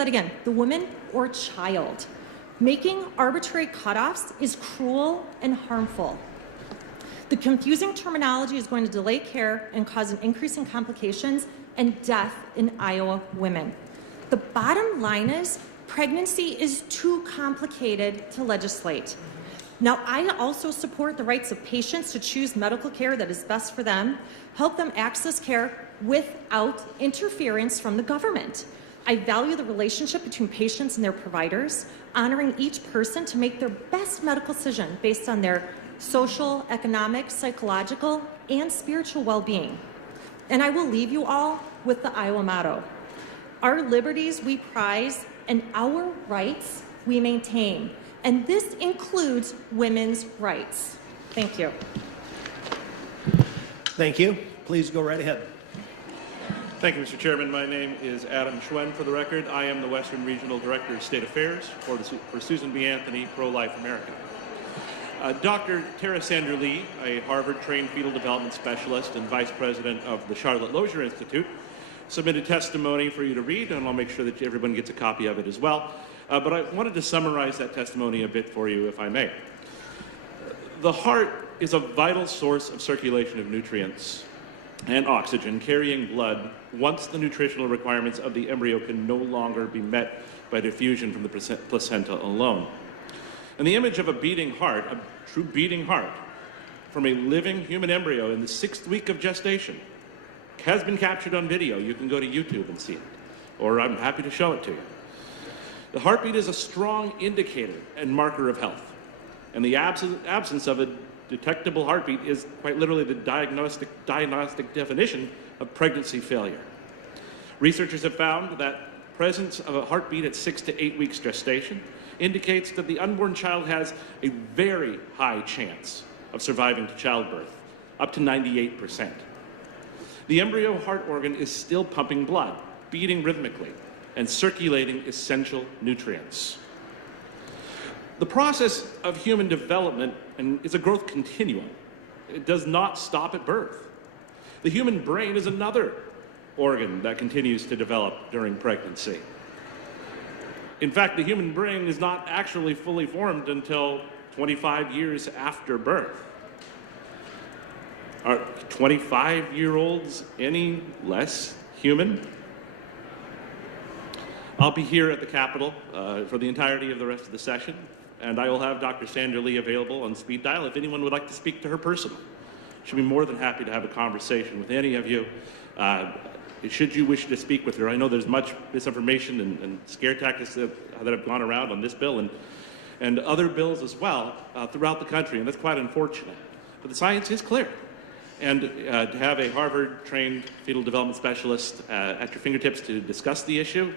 that again, the woman or child. Making arbitrary cutoffs is cruel and harmful. The confusing terminology is going to delay care and cause an increase in complications and death in Iowa women. The bottom line is pregnancy is too complicated to legislate. Now, I also support the rights of patients to choose medical care that is best for them, help them access care without interference from the government. I value the relationship between patients and their providers, honoring each person to make their best medical decision based on their social, economic, psychological, and spiritual well-being. And I will leave you all with the Iowa motto: our liberties we prize and our rights we maintain. And this includes women's rights. Thank you. Thank you. Please go right ahead. Thank you, Mr. Chairman. My name is Adam Schwen, for the record. I am the Western Regional Director of State Affairs for Susan B. Anthony, Pro-Life America. Dr. Tara Sandra Lee, a Harvard-trained fetal development specialist and vice president of the Charlotte Lozier Institute, submitted testimony for you to read, and I'll make sure that everyone gets a copy of it as well. But I wanted to summarize that testimony a bit for you, if I may. The heart is a vital source of circulation of nutrients and oxygen, carrying blood once the nutritional requirements of the embryo can no longer be met by diffusion from the placenta alone. And the image of a beating heart, a true beating heart, from a living human embryo in the 6th week of gestation has been captured on video. You can go to YouTube and see it, or I'm happy to show it to you. The heartbeat is a strong indicator and marker of health, and the absence of a detectable heartbeat is quite literally the diagnostic definition of pregnancy failure. Researchers have found that presence of a heartbeat at 6 to 8 weeks gestation indicates that the unborn child has a very high chance of surviving to childbirth, up to 98%. The embryo heart organ is still pumping blood, beating rhythmically, and circulating essential nutrients. The process of human development is a growth continuum. It does not stop at birth. The human brain is another organ that continues to develop during pregnancy. In fact, the human brain is not actually fully formed until 25 years after birth. Are 25-year-olds any less human? I'll be here at the Capitol for the entirety of the rest of the session, and I will have Dr. Sandra Lee available on speed dial if anyone would like to speak to her personally. She'll be more than happy to have a conversation with any of you, should you wish to speak with her. I know there's much misinformation and scare tactics that have gone around on this bill and other bills as well throughout the country, and that's quite unfortunate. But the science is clear. And to have a Harvard-trained fetal development specialist at your fingertips to discuss the issue,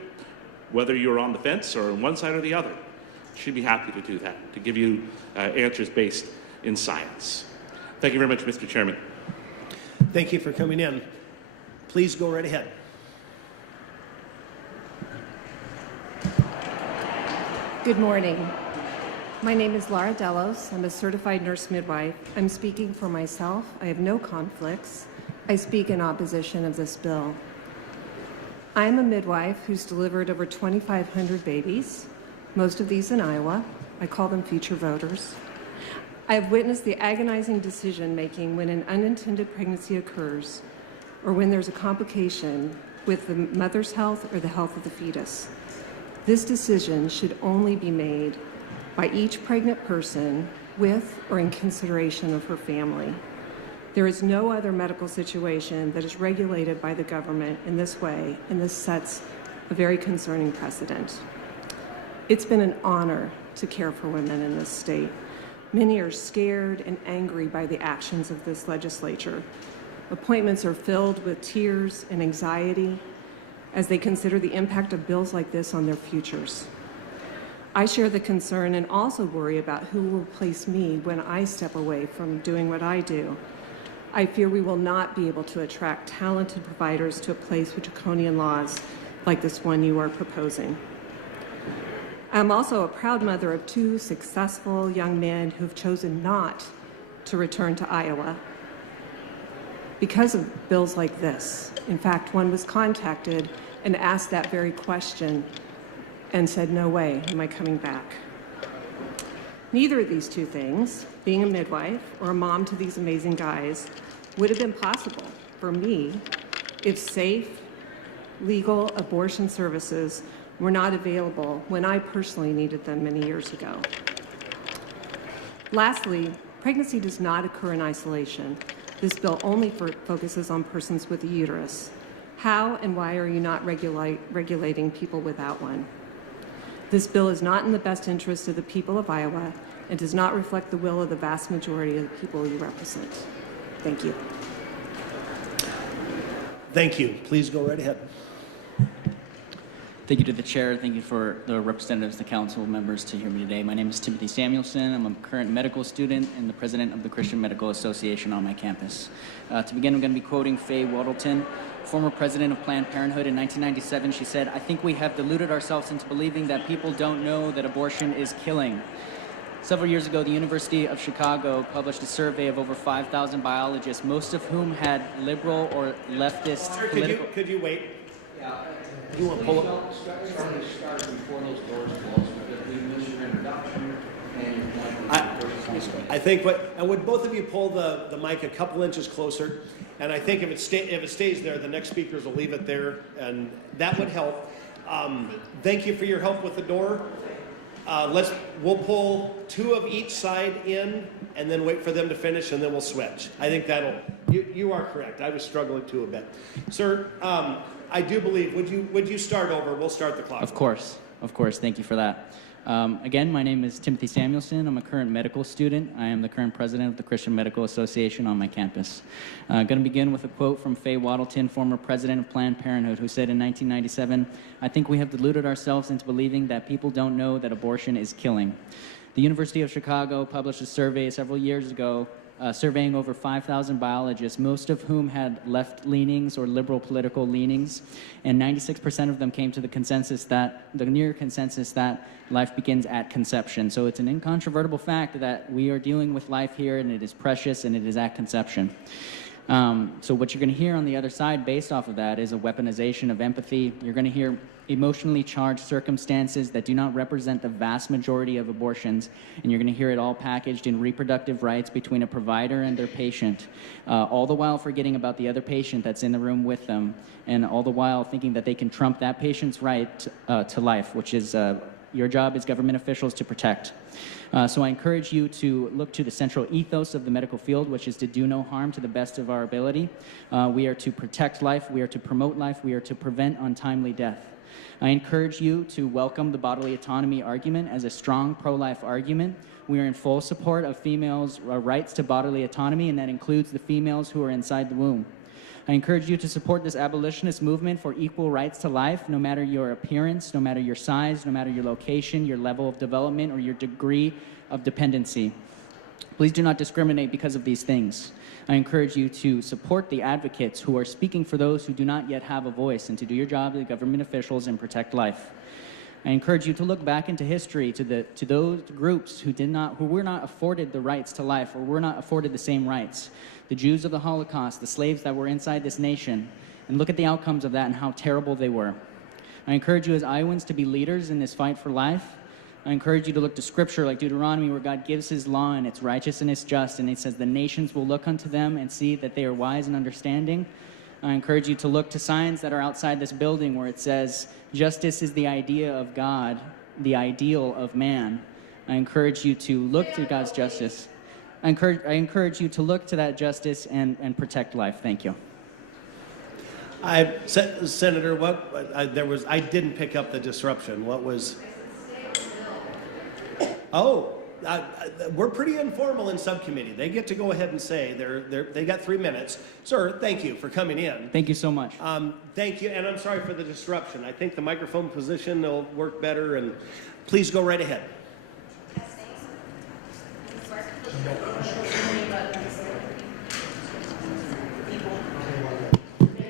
whether you're on the fence or on one side or the other, she'd be happy to do that, to give you answers based in science. Thank you very much, Mr. Chairman. Thank you for coming in. Please go right ahead. Good morning. My name is Laura Delos. I'm a certified nurse midwife. I'm speaking for myself. I have no conflicts. I speak in opposition of this bill. I am a midwife who's delivered over 2,500 babies, most of these in Iowa. I call them future voters. I have witnessed the agonizing decision-making when an unintended pregnancy occurs or when there's a complication with the mother's health or the health of the fetus. This decision should only be made by each pregnant person with or in consideration of her family. There is no other medical situation that is regulated by the government in this way, and this sets a very concerning precedent. It's been an honor to care for women in this state. Many are scared and angry by the actions of this legislature. Appointments are filled with tears and anxiety as they consider the impact of bills like this on their futures. I share the concern and also worry about who will replace me when I step away from doing what I do. I fear we will not be able to attract talented providers to a place with draconian laws like this one you are proposing. I'm also a proud mother of 2 successful young men who have chosen not to return to Iowa because of bills like this. In fact, one was contacted and asked that very question and said, no way, am I coming back? Neither of these two things, being a midwife or a mom to these amazing guys, would have been possible for me if safe, legal abortion services were not available when I personally needed them many years ago. Lastly, pregnancy does not occur in isolation. This bill only focuses on persons with a uterus. How and why are you not regulating people without one? This bill is not in the best interest of the people of Iowa and does not reflect the will of the vast majority of the people you represent. Thank you. Thank you. Please go right ahead. Thank you to the chair. Thank you for the representatives, the council members to hear me today. My name is Timothy Samuelson. I'm a current medical student and the president of the Christian Medical Association on my campus. To begin, I'm going to be quoting Faye Waddleton, former president of Planned Parenthood. In 1997, she said, "I think we have deluded ourselves into believing that people don't know that abortion is killing." Several years ago, the University of Chicago published a survey of over 5,000 biologists, most of whom had liberal or leftist Sir, political... could you wait? Yeah. You want to pull up? Start before those doors close, because we missed your introduction and I think would both of you pull the mic a couple inches closer? And I think if it stays there, the next speakers will leave it there, and that would help. Thank you for your help with the door. We'll pull two of each side in, and then wait for them to finish, and then we'll switch. I think you are correct. I was struggling too a bit, sir. I do believe. Would you start over? We'll start the clock. Of course. Thank you for that. Again, my name is Timothy Samuelson. I'm a current medical student. I am the current president of the Christian Medical Association on my campus. I'm going to begin with a quote from Faye Waddleton, former president of Planned Parenthood, who said in 1997, "I think we have deluded ourselves into believing that people don't know that abortion is killing." The University of Chicago published a survey several years ago surveying over 5,000 biologists, most of whom had left leanings or liberal political leanings, and 96% of them came to the near consensus that life begins at conception. So it's an incontrovertible fact that we are dealing with life here, and it is precious, and it is at conception. So what you're going to hear on the other side based off of that is a weaponization of empathy. You're going to hear emotionally charged circumstances that do not represent the vast majority of abortions, and you're going to hear it all packaged in reproductive rights between a provider and their patient, all the while forgetting about the other patient that's in the room with them, and all the while thinking that they can trump that patient's right to life, which is your job as government officials to protect. So I encourage you to look to the central ethos of the medical field, which is to do no harm to the best of our ability. We are to protect life, we are to promote life, we are to prevent untimely death. I encourage you to welcome the bodily autonomy argument as a strong pro-life argument. We are in full support of females' rights to bodily autonomy, and that includes the females who are inside the womb. I encourage you to support this abolitionist movement for equal rights to life, no matter your appearance, no matter your size, no matter your location, your level of development, or your degree of dependency. Please do not discriminate because of these things. I encourage you to support the advocates who are speaking for those who do not yet have a voice, and to do your job as government officials and protect life. I encourage you to look back into history to those groups who were not afforded the rights to life, or were not afforded the same rights. The Jews of the Holocaust, the slaves that were inside this nation, and look at the outcomes of that and how terrible they were. I encourage you as Iowans to be leaders in this fight for life. I encourage you to look to Scripture like Deuteronomy, where God gives His law and it's righteous and it's just, and He says the nations will look unto them and see that they are wise and understanding. I encourage you to look to signs that are outside this building where it says justice is the idea of God, the ideal of man. I encourage you to look to God's justice. I encourage you to look to that justice and protect life. Thank you. Senator, I didn't pick up the disruption. What was? We're pretty informal in subcommittee. They get to go ahead and say they got 3 minutes. Sir, thank you for coming in. Thank you so much. Thank you, and I'm sorry for the disruption. I think the microphone position will work better, and please go right ahead.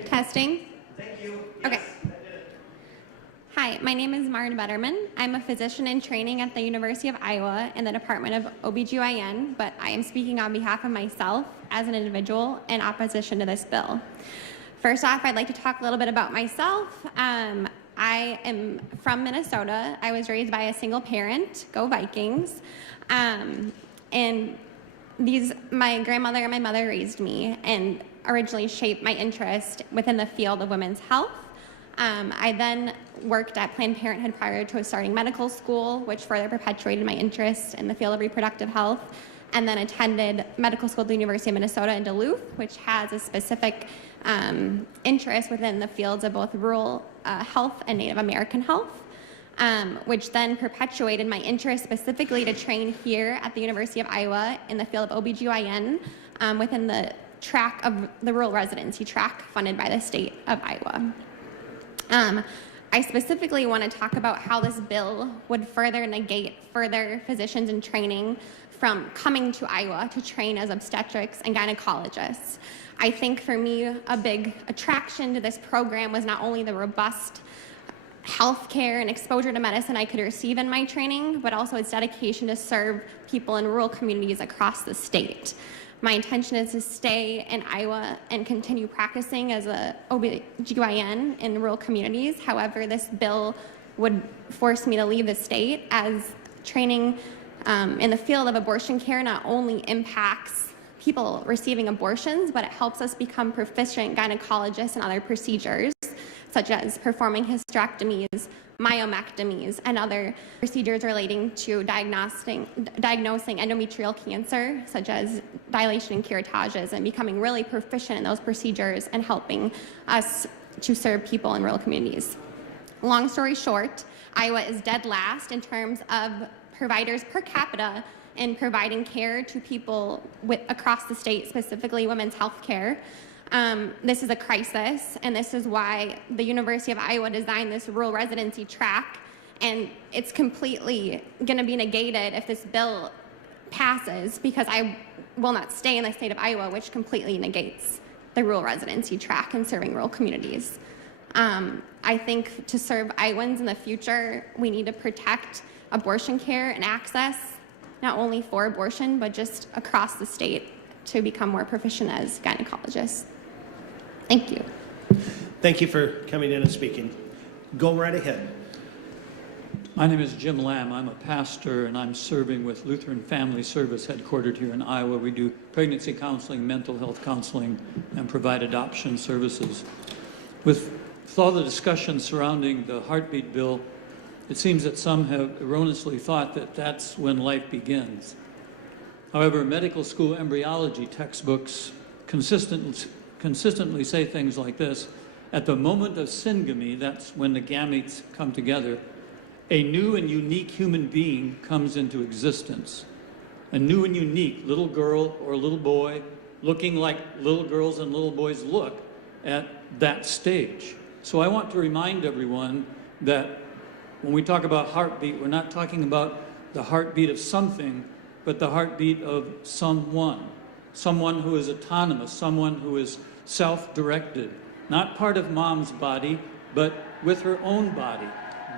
Testing. Thank you. Okay. Hi, my name is Marn Betterman. I'm a physician in training at the University of Iowa in the Department of OBGYN, but I am speaking on behalf of myself as an individual in opposition to this bill. First off, I'd like to talk a little bit about myself. I am from Minnesota. I was raised by a single parent. Go Vikings. And my grandmother and my mother raised me and originally shaped my interest within the field of women's health. I then worked at Planned Parenthood prior to starting medical school, which further perpetuated my interest in the field of reproductive health, and then attended medical school at the University of Minnesota in Duluth, which has a specific interest within the fields of both rural health and Native American health, which then perpetuated my interest specifically to train here at the University of Iowa in the field of OBGYN within the track of the rural residency track funded by the state of Iowa. I specifically want to talk about how this bill would further negate further physicians in training from coming to Iowa to train as obstetrics and gynecologists. I think for me, a big attraction to this program was not only the robust healthcare and exposure to medicine I could receive in my training, but also its dedication to serve people in rural communities across the state. My intention is to stay in Iowa and continue practicing as a OBGYN in rural communities. However, this bill would force me to leave the state, as training in the field of abortion care not only impacts people receiving abortions, but it helps us become proficient gynecologists and other procedures, such as performing hysterectomies, myomectomies, and other procedures relating to diagnosing endometrial cancer, such as dilation and curettages, and becoming really proficient in those procedures and helping us to serve people in rural communities. Long story short, Iowa is dead last in terms of providers per capita in providing care to people across the state, specifically women's health care. This is a crisis, and this is why the University of Iowa designed this rural residency track, and it's completely going to be negated if this bill passes, because I will not stay in the state of Iowa, which completely negates the rural residency track and serving rural communities. I think to serve Iowans in the future, we need to protect abortion care and access, not only for abortion, but just across the state to become more proficient as gynecologists. Thank you. Thank you for coming in and speaking. Go right ahead. My name is Jim Lamb. I'm a pastor, and I'm serving with Lutheran Family Service headquartered here in Iowa. We do pregnancy counseling, mental health counseling, and provide adoption services. With all the discussion surrounding the heartbeat bill, it seems that some have erroneously thought that that's when life begins. However, medical school embryology textbooks consistently say things like this: at the moment of syngamy, that's when the gametes come together, a new and unique human being comes into existence. A new and unique little girl or little boy, looking like little girls and little boys look at that stage. So I want to remind everyone that when we talk about heartbeat, we're not talking about the heartbeat of something, but the heartbeat of someone. Someone who is autonomous, someone who is self-directed, not part of mom's body, but with her own body,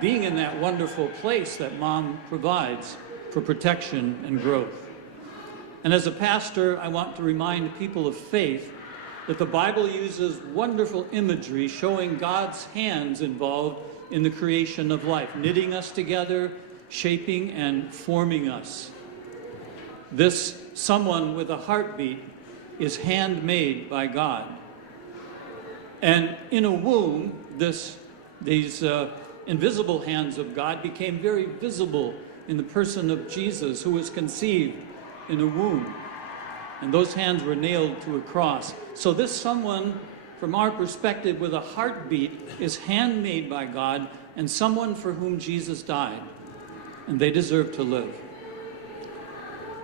being in that wonderful place that mom provides for protection and growth. And as a pastor, I want to remind people of faith that the Bible uses wonderful imagery showing God's hands involved in the creation of life, knitting us together, shaping and forming us. This someone with a heartbeat is handmade by God. And in a womb, these invisible hands of God became very visible in the person of Jesus, who was conceived in a womb. And those hands were nailed to a cross. So this someone, from our perspective, with a heartbeat, is handmade by God, and someone for whom Jesus died. And they deserve to live.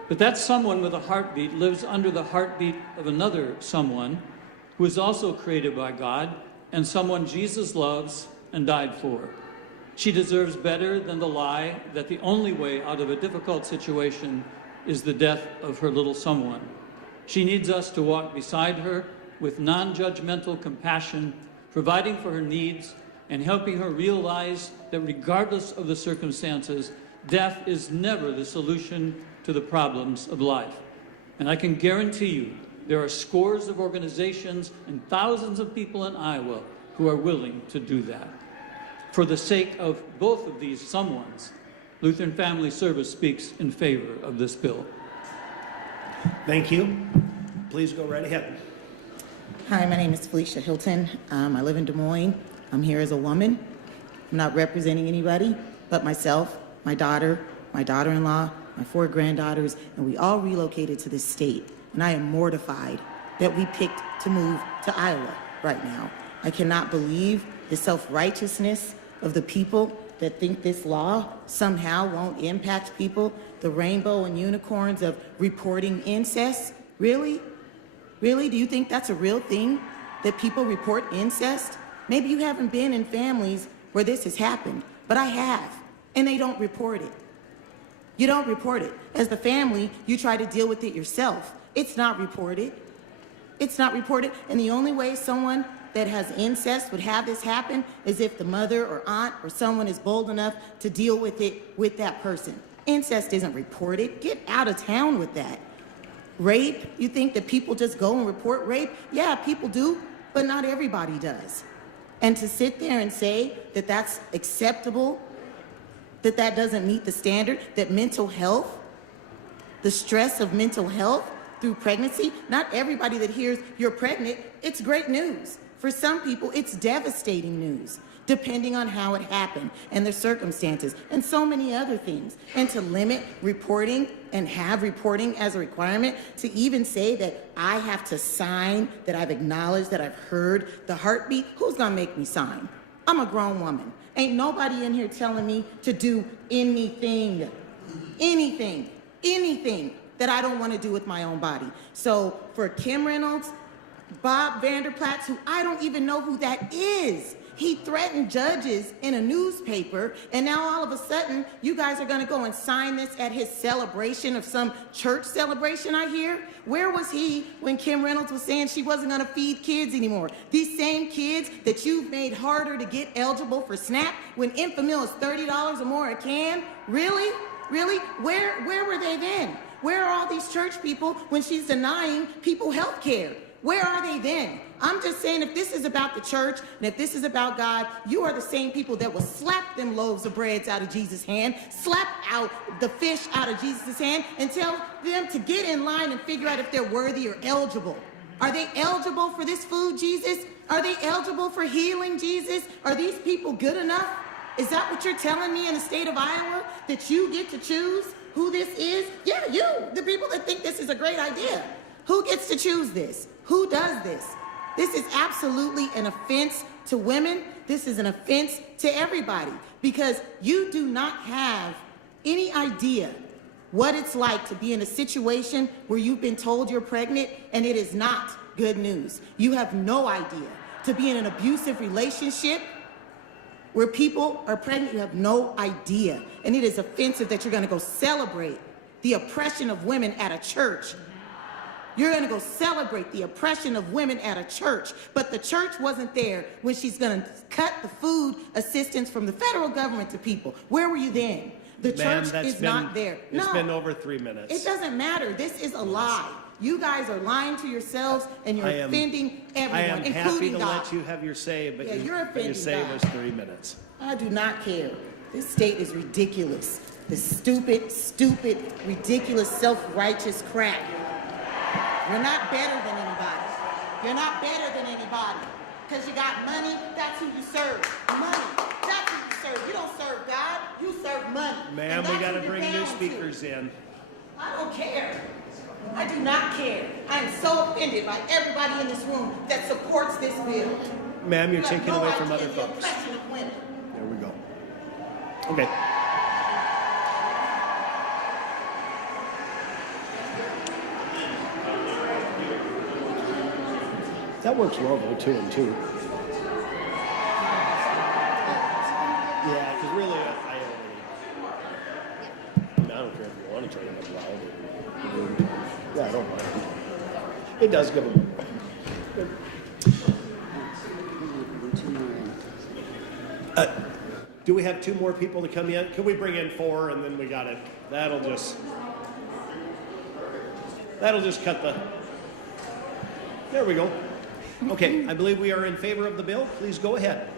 But that someone with a heartbeat lives under the heartbeat of another someone who is also created by God, and someone Jesus loves and died for. She deserves better than the lie that the only way out of a difficult situation is the death of her little someone. She needs us to walk beside her with non-judgmental compassion, providing for her needs and helping her realize that regardless of the circumstances, death is never the solution to the problems of life. And I can guarantee you, there are scores of organizations and thousands of people in Iowa who are willing to do that. For the sake of both of these someones, Lutheran Family Service speaks in favor of this bill. Thank you. Please go right ahead. Hi, my name is Felicia Hilton. I live in Des Moines. I'm here as a woman. I'm not representing anybody but myself, my daughter, my daughter-in-law, my 4 granddaughters, and we all relocated to this state. And I am mortified that we picked to move to Iowa right now. I cannot believe the self-righteousness of the people that think this law somehow won't impact people. The rainbow and unicorns of reporting incest. Really? Really? Do you think that's a real thing, that people report incest? Maybe you haven't been in families where this has happened, but I have, and they don't report it. You don't report it. As the family, you try to deal with it yourself. It's not reported. It's not reported, and the only way someone that has incest would have this happen is if the mother or aunt or someone is bold enough to deal with it with that person. Incest isn't reported. Get out of town with that. Rape, you think that people just go and report rape? Yeah, people do, but not everybody does. And to sit there and say that that's acceptable, that that doesn't meet the standard, that mental health, the stress of mental health through pregnancy, not everybody that hears you're pregnant, it's great news. For some people, it's devastating news, depending on how it happened and the circumstances and so many other things. And to limit reporting and have reporting as a requirement, to even say that I have to sign that I've acknowledged that I've heard the heartbeat, who's gonna make me sign? I'm a grown woman. Ain't nobody in here telling me to do anything that I don't want to do with my own body. So for Kim Reynolds, Bob Vanderplatz, who I don't even know who that is, he threatened judges in a newspaper, and now all of a sudden, you guys are gonna go and sign this at his celebration of some church celebration, I hear? Where was he when Kim Reynolds was saying she wasn't gonna feed kids anymore? These same kids that you've made harder to get eligible for SNAP when Infamil is $30 or more a can? Really? Really? Where were they then? Where are all these church people when she's denying people health care? Where are they then? I'm just saying, if this is about the church and if this is about God, you are the same people that will slap them loaves of bread out of Jesus' hand, slap out the fish out of Jesus' hand, and tell them to get in line and figure out if they're worthy or eligible. Are they eligible for this food, Jesus? Are they eligible for healing, Jesus? Are these people good enough? Is that what you're telling me in the state of Iowa? That you get to choose who this is? Yeah, you, the people that think this is a great idea. Who gets to choose this? Who does this? This is absolutely an offense to women. This is an offense to everybody, because you do not have any idea what it's like to be in a situation where you've been told you're pregnant and it is not good news. You have no idea. To be in an abusive relationship where people are pregnant, you have no idea. And it is offensive that you're gonna go celebrate the oppression of women at a church. You're gonna go celebrate the oppression of women at a church, but the church wasn't there when she's gonna cut the food assistance from the federal government to people. Where were you then? The church is not there. It's been over 3 minutes. It doesn't matter. This is a lie. You guys are lying to yourselves, and you're offending everyone, including God. I am happy to let you have your say, but Yeah, you're your offending say God. was 3 minutes. I do not care. This state is ridiculous. The stupid, ridiculous, self-righteous crap. You're not better than anybody. You're not better than anybody. Because you got money, that's who you serve. Money, that's who you serve. You don't serve God, you serve money. Ma'am, we gotta bring new speakers in. I don't care. I do not care. I am so offended by everybody in this room that supports this bill. Ma'am, you're taking away from other The folks. oppression of women. There we go. Okay. That works well though, 2 and 2. Yeah, because really, I don't care if you want to turn it up loud. Yeah, I don't mind. It does give them. Do we have 2 more people to come in? Can we bring in 4 and then we got it? That'll just cut the. There we go. Okay, I believe we are in favor of the bill. Please go ahead.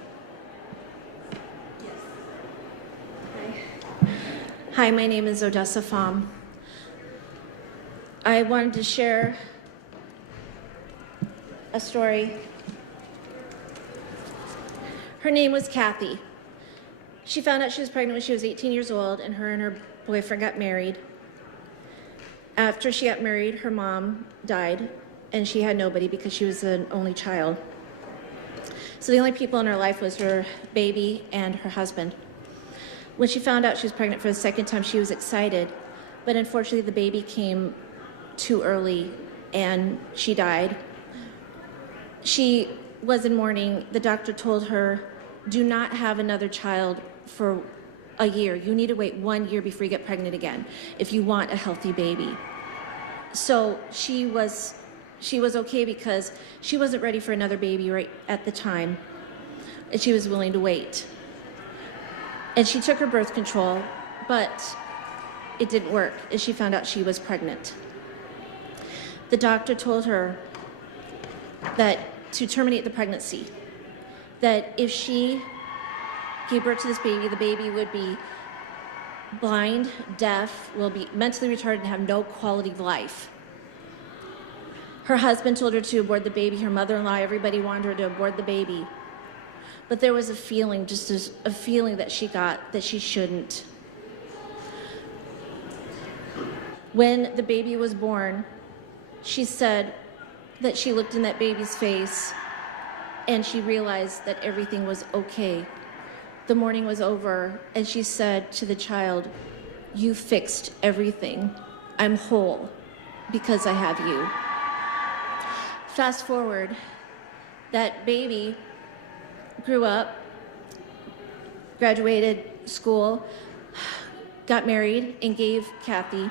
Hi, my name is Odessa Pham. I wanted to share a story. Her name was Kathy. She found out she was pregnant when she was 18 years old, and her boyfriend got married. After she got married, her mom died, and she had nobody because she was an only child. So the only people in her life was her baby and her husband. When she found out she was pregnant for the second time, she was excited, but unfortunately the baby came too early and she died. She was in mourning. The doctor told her, do not have another child for a year. You need to wait 1 year before you get pregnant again if you want a healthy baby. So she was okay because she wasn't ready for another baby right at the time, and she was willing to wait. And she took her birth control, but it didn't work, and she found out she was pregnant. The doctor told her that to terminate the pregnancy, that if she gave birth to this baby, the baby would be blind, deaf, will be mentally retarded, and have no quality of life. Her husband told her to abort the baby. Her mother-in-law, everybody wanted her to abort the baby. But there was a feeling, just a feeling that she got that she shouldn't. When the baby was born, she said that she looked in that baby's face and she realized that everything was okay. The mourning was over, and she said to the child, you fixed everything. I'm whole because I have you. Fast forward, that baby grew up, graduated school, got married, and gave Kathy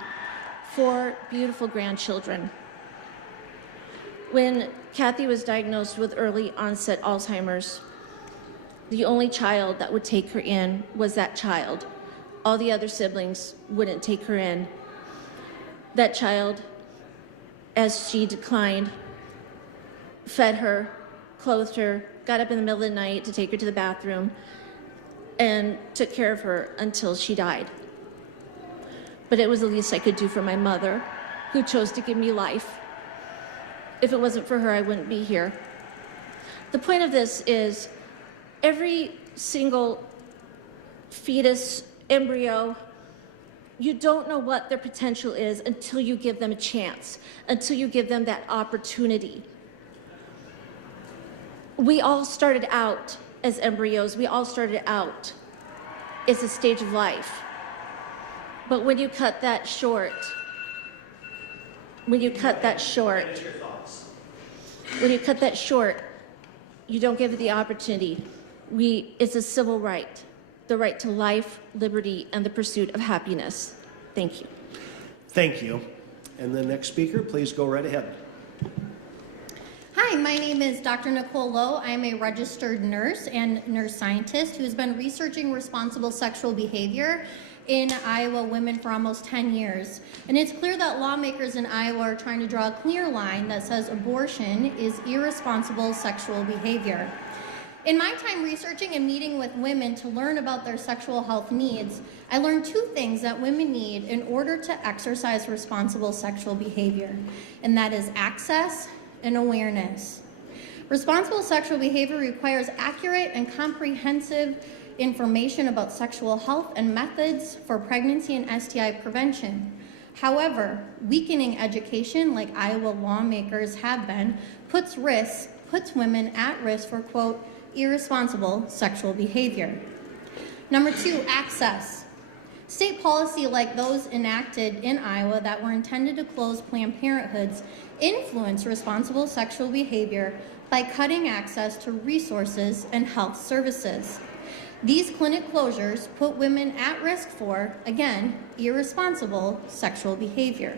4 beautiful grandchildren. When Kathy was diagnosed with early onset Alzheimer's, the only child that would take her in was that child. All the other siblings wouldn't take her in. That child, as she declined, fed her, clothed her, got up in the middle of the night to take her to the bathroom, and took care of her until she died. But it was the least I could do for my mother, who chose to give me life. If it wasn't for her, I wouldn't be here. The point of this is every single fetus, embryo, you don't know what their potential is until you give them a chance, until you give them that opportunity. We all started out as embryos. We all started out as a stage of life. But when you cut that short, you don't give it the opportunity. It's a civil right, the right to life, liberty, and the pursuit of happiness. Thank you. Thank you. And the next speaker, please go right ahead. Hi, my name is Dr. Nicole Lowe. I'm a registered nurse and nurse scientist who's been researching responsible sexual behavior in Iowa women for almost 10 years. And it's clear that lawmakers in Iowa are trying to draw a clear line that says abortion is irresponsible sexual behavior. In my time researching and meeting with women to learn about their sexual health needs, I learned 2 things that women need in order to exercise responsible sexual behavior, and that is access and awareness. Responsible sexual behavior requires accurate and comprehensive information about sexual health and methods for pregnancy and STI prevention. However, weakening education, like Iowa lawmakers have been, puts women at risk for, quote, irresponsible sexual behavior. Number 2, access. State policy like those enacted in Iowa that were intended to close Planned Parenthoods influence responsible sexual behavior by cutting access to resources and health services. These clinic closures put women at risk for, again, irresponsible sexual behavior.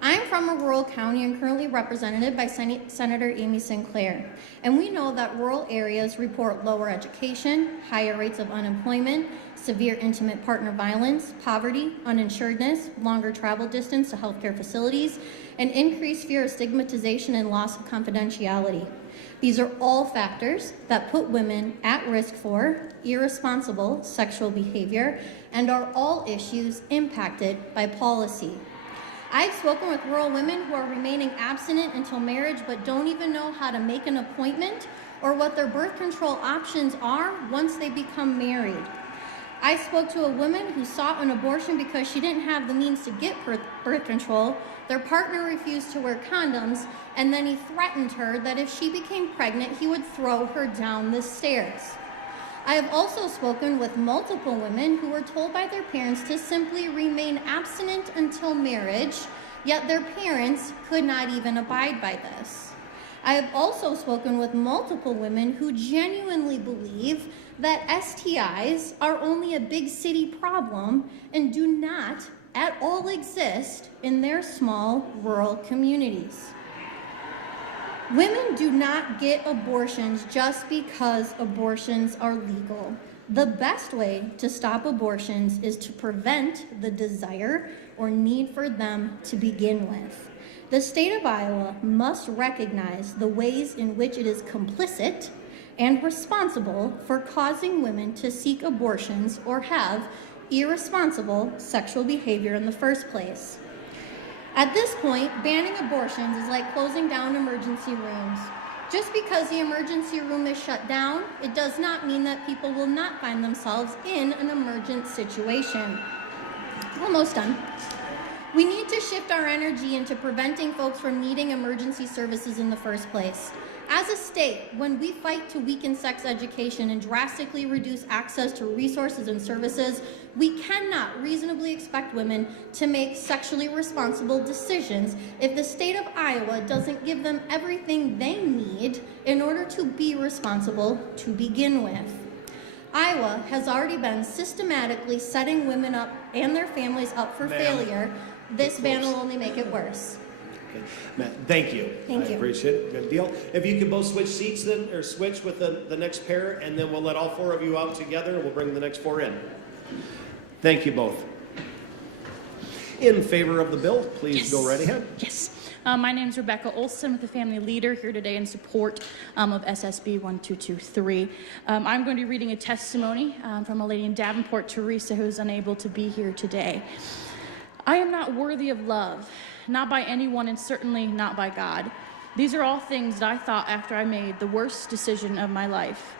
I'm from a rural county and currently represented by Senator Amy Sinclair, and we know that rural areas report lower education, higher rates of unemployment, severe intimate partner violence, poverty, uninsuredness, longer travel distance to healthcare facilities, and increased fear of stigmatization and loss of confidentiality. These are all factors that put women at risk for irresponsible sexual behavior and are all issues impacted by policy. I've spoken with rural women who are remaining abstinent until marriage but don't even know how to make an appointment or what their birth control options are once they become married. I spoke to a woman who sought an abortion because she didn't have the means to get birth control. Their partner refused to wear condoms, and then he threatened her that if she became pregnant, he would throw her down the stairs. I have also spoken with multiple women who were told by their parents to simply remain abstinent until marriage, yet their parents could not even abide by this. I have also spoken with multiple women who genuinely believe that STIs are only a big city problem and do not at all exist in their small rural communities. Women do not get abortions just because abortions are legal. The best way to stop abortions is to prevent the desire or need for them to begin with. The state of Iowa must recognize the ways in which it is complicit and responsible for causing women to seek abortions or have irresponsible sexual behavior in the first place. At this point, banning abortions is like closing down emergency rooms. Just because the emergency room is shut down, it does not mean that people will not find themselves in an emergent situation. Almost done. We need to shift our energy into preventing folks from needing emergency services in the first place. As a state, when we fight to weaken sex education and drastically reduce access to resources and services, we cannot reasonably expect women to make sexually responsible decisions if the state of Iowa doesn't give them everything they need in order to be responsible to begin with. Iowa has already been systematically setting women up and their families up for failure. This ban will only make it worse. Matt, thank you. Thank I you. appreciate it. Good deal. If you could both switch seats then, or switch with the next pair, and then we'll let all four of you out together, and we'll bring the next four in. Thank you both. In favor of the bill, please go right ahead. Yes. My name is Rebecca Olson with the Family Leader here today in support of SSB 1223. I'm going to be reading a testimony from a lady in Davenport, Teresa, who is unable to be here today. I am not worthy of love, not by anyone and certainly not by God. These are all things that I thought after I made the worst decision of my life.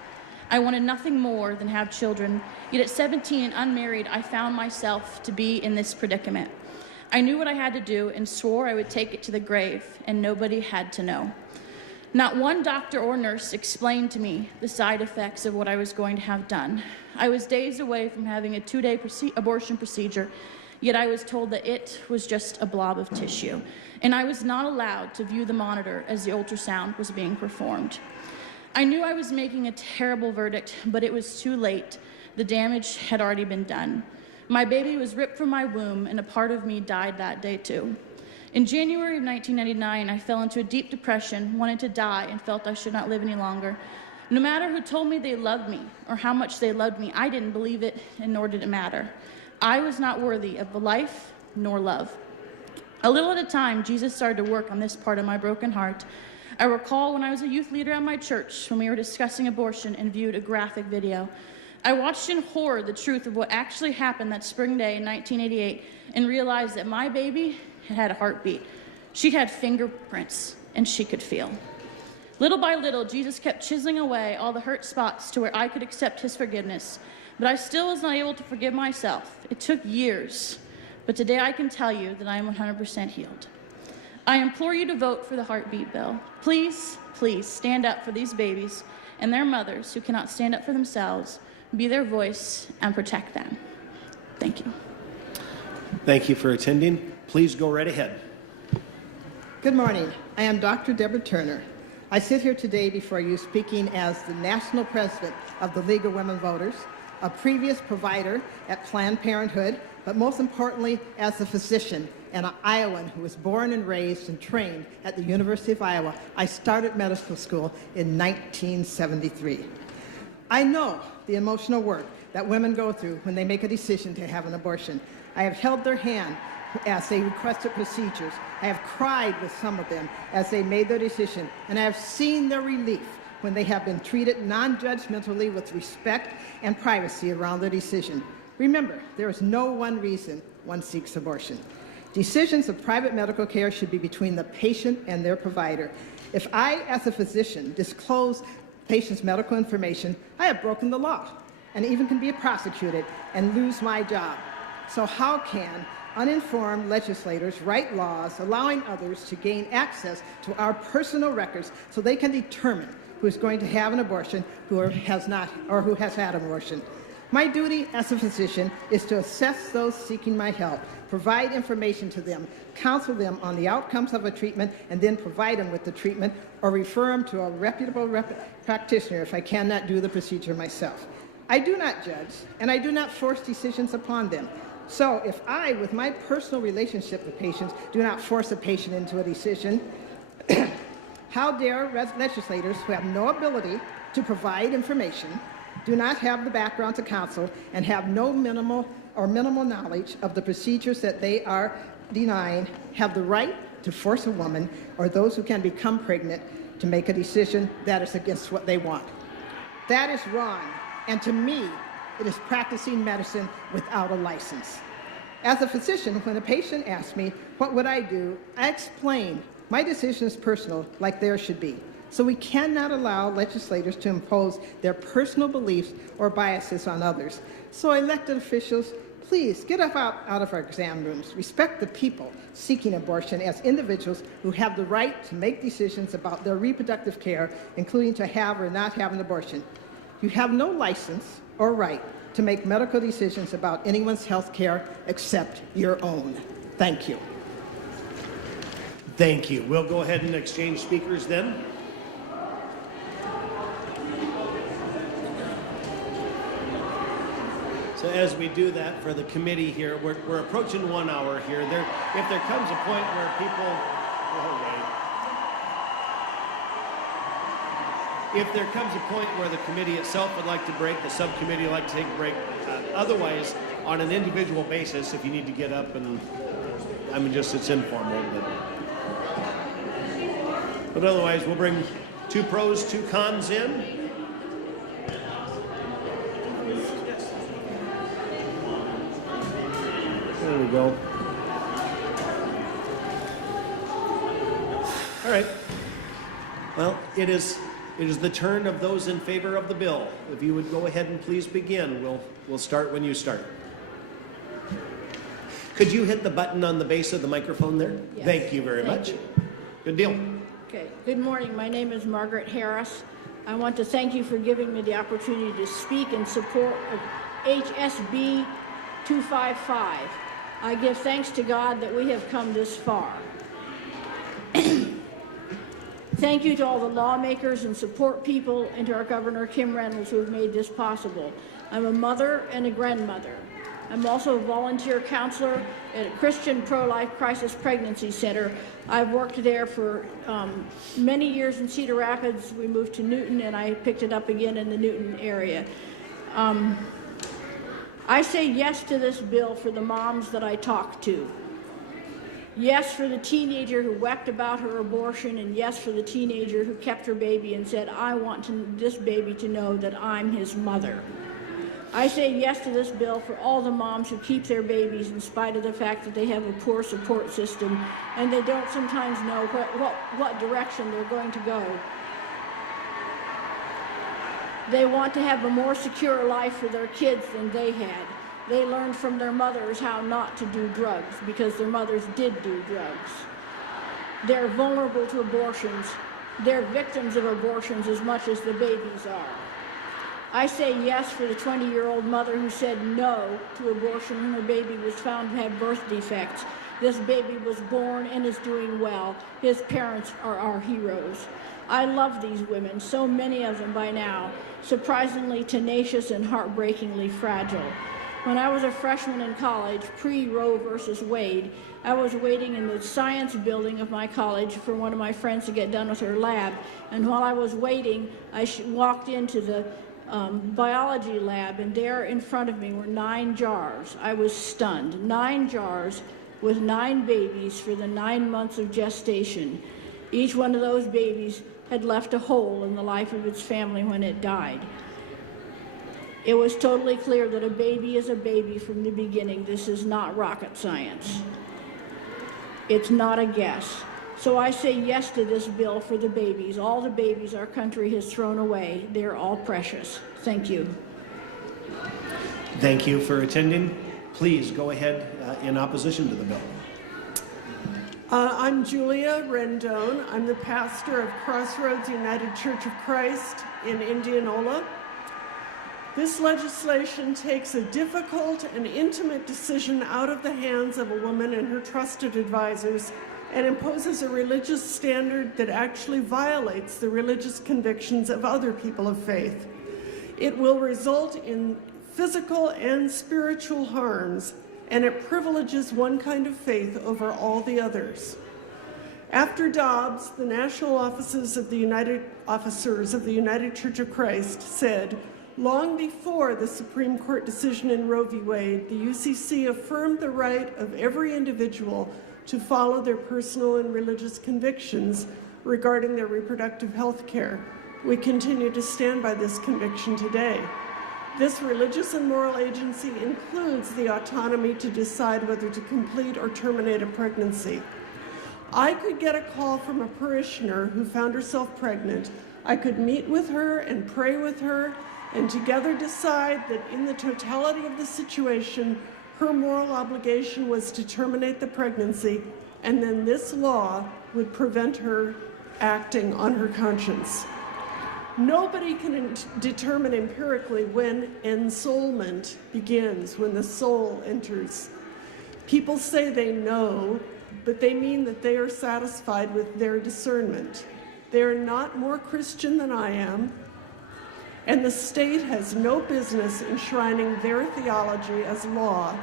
I wanted nothing more than have children, yet at 17 and unmarried, I found myself to be in this predicament. I knew what I had to do and swore I would take it to the grave, and nobody had to know. Not one doctor or nurse explained to me the side effects of what I was going to have done. I was days away from having a 2-day abortion procedure, yet I was told that it was just a blob of tissue, and I was not allowed to view the monitor as the ultrasound was being performed. I knew I was making a terrible verdict, but it was too late. The damage had already been done. My baby was ripped from my womb, and a part of me died that day too. In January of 1999, I fell into a deep depression, wanted to die, and felt I should not live any longer. No matter who told me they loved me or how much they loved me, I didn't believe it, and nor did it matter. I was not worthy of life nor love. A little at a time, Jesus started to work on this part of my broken heart. I recall when I was a youth leader at my church when we were discussing abortion and viewed a graphic video. I watched in horror the truth of what actually happened that spring day in 1988 and realized that my baby had a heartbeat. She had fingerprints and she could feel. Little by little, Jesus kept chiseling away all the hurt spots to where I could accept his forgiveness. But I still was not able to forgive myself. It took years, but today I can tell you that I am 100% healed. I implore you to vote for the heartbeat bill. Please, please stand up for these babies and their mothers who cannot stand up for themselves. Be their voice and protect them. Thank you. Thank you for attending. Please go right ahead. Good morning. I am Dr. Deborah Turner. I sit here today before you speaking as the National President of the League of Women Voters, a previous provider at Planned Parenthood, but most importantly, as a physician and an Iowan who was born and raised and trained at the University of Iowa. I started medical school in 1973. I know the emotional work that women go through when they make a decision to have an abortion. I have held their hand as they requested procedures. I have cried with some of them as they made their decision, and I have seen their relief when they have been treated non-judgmentally with respect and privacy around their decision. Remember, there is no one reason one seeks abortion. Decisions of private medical care should be between the patient and their provider. If I, as a physician, disclose patient's medical information, I have broken the law and even can be prosecuted and lose my job. So how can uninformed legislators write laws allowing others to gain access to our personal records so they can determine who is going to have an abortion, who has not, or who has had an abortion? My duty as a physician is to assess those seeking my help, provide information to them, counsel them on the outcomes of a treatment, and then provide them with the treatment or refer them to a reputable practitioner if I cannot do the procedure myself. I do not judge, and I do not force decisions upon them. So if I, with my personal relationship with patients, do not force a patient into a decision, how dare legislators who have no ability to provide information, do not have the background to counsel, and have no minimal knowledge of the procedures that they are denying, have the right to force a woman or those who can become pregnant to make a decision that is against what they want? That is wrong, and to me, it is practicing medicine without a license. As a physician, when a patient asks me, what would I do? I explain my decision is personal, like theirs should be. So we cannot allow legislators to impose their personal beliefs or biases on others. So elected officials, please get up out of our exam rooms. Respect the people seeking abortion as individuals who have the right to make decisions about their reproductive care, including to have or not have an abortion. You have no license or right to make medical decisions about anyone's health care except your own. Thank you. Thank you. We'll go ahead and exchange speakers then. So as we do that for the committee here, we're approaching 1 hour here. If there comes a point where people, if there comes a point where the committee itself would like to break, the subcommittee would like to take a break. Otherwise, on an individual basis, if you need to get up and, it's informal. But otherwise, we'll bring 2 pros, 2 cons in. There we go. All right. Well, it is the turn of those in favor of the bill. If you would go ahead and please begin. We'll start when you start. Could you hit the button on the base of the microphone there? Yes. Thank you very much. Good deal. Okay. Good morning. My name is Margaret Harris. I want to thank you for giving me the opportunity to speak in support of HSB 255. I give thanks to God that we have come this far. Thank you to all the lawmakers and support people and to our Governor Kim Reynolds who have made this possible. I'm a mother and a grandmother. I'm also a volunteer counselor at a Christian pro-life crisis pregnancy center. I've worked there for many years in Cedar Rapids. We moved to Newton and I picked it up again in the Newton area. I say yes to this bill for the moms that I talk to. Yes for the teenager who wept about her abortion, and yes for the teenager who kept her baby and said, I want this baby to know that I'm his mother. I say yes to this bill for all the moms who keep their babies in spite of the fact that they have a poor support system and they don't sometimes know what direction they're going to go. They want to have a more secure life for their kids than they had. They learned from their mothers how not to do drugs because their mothers did do drugs. They're vulnerable to abortions. They're victims of abortions as much as the babies are. I say yes for the 20-year-old mother who said no to abortion when her baby was found to have birth defects. This baby was born and is doing well. His parents are our heroes. I love these women, so many of them by now, surprisingly tenacious and heartbreakingly fragile. When I was a freshman in college, pre-Roe versus Wade, I was waiting in the science building of my college for one of my friends to get done with her lab. And while I was waiting, I walked into the biology lab, and there in front of me were 9 jars. I was stunned. 9 jars with 9 babies for the 9 months of gestation. Each one of those babies had left a hole in the life of its family when it died. It was totally clear that a baby is a baby from the beginning. This is not rocket science. It's not a guess. So I say yes to this bill for the babies. All the babies our country has thrown away, they're all precious. Thank you. Thank you for attending. Please go ahead in opposition to the bill. I'm Julia Rendon. I'm the pastor of Crossroads United Church of Christ in Indianola. This legislation takes a difficult and intimate decision out of the hands of a woman and her trusted advisors and imposes a religious standard that actually violates the religious convictions of other people of faith. It will result in physical and spiritual harms, and it privileges one kind of faith over all the others. After Dobbs, the national officers of the United Church of Christ said, long before the Supreme Court decision in Roe v. Wade, the UCC affirmed the right of every individual to follow their personal and religious convictions regarding their reproductive health care. We continue to stand by this conviction today. This religious and moral agency includes the autonomy to decide whether to complete or terminate a pregnancy. I could get a call from a parishioner who found herself pregnant. I could meet with her and pray with her and together decide that in the totality of the situation, her moral obligation was to terminate the pregnancy, and then this law would prevent her acting on her conscience. Nobody can determine empirically when ensoulment begins, when the soul enters. People say they know, but they mean that they are satisfied with their discernment. They are not more Christian than I am, and the state has no business enshrining their theology as law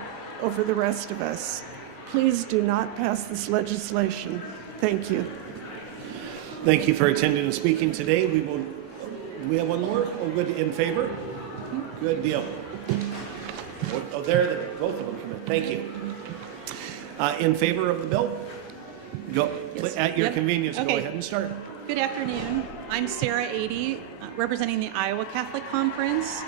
over the rest of us. Please do not pass this legislation. Thank you. Thank you for attending and speaking today. We have one more? Oh, good. In favor? Good deal. Oh, there, both of them come in. Thank you. In favor of the bill? Go. Yes. At your convenience, okay. Go ahead and start. Good afternoon. I'm Sarah Adey, representing the Iowa Catholic Conference.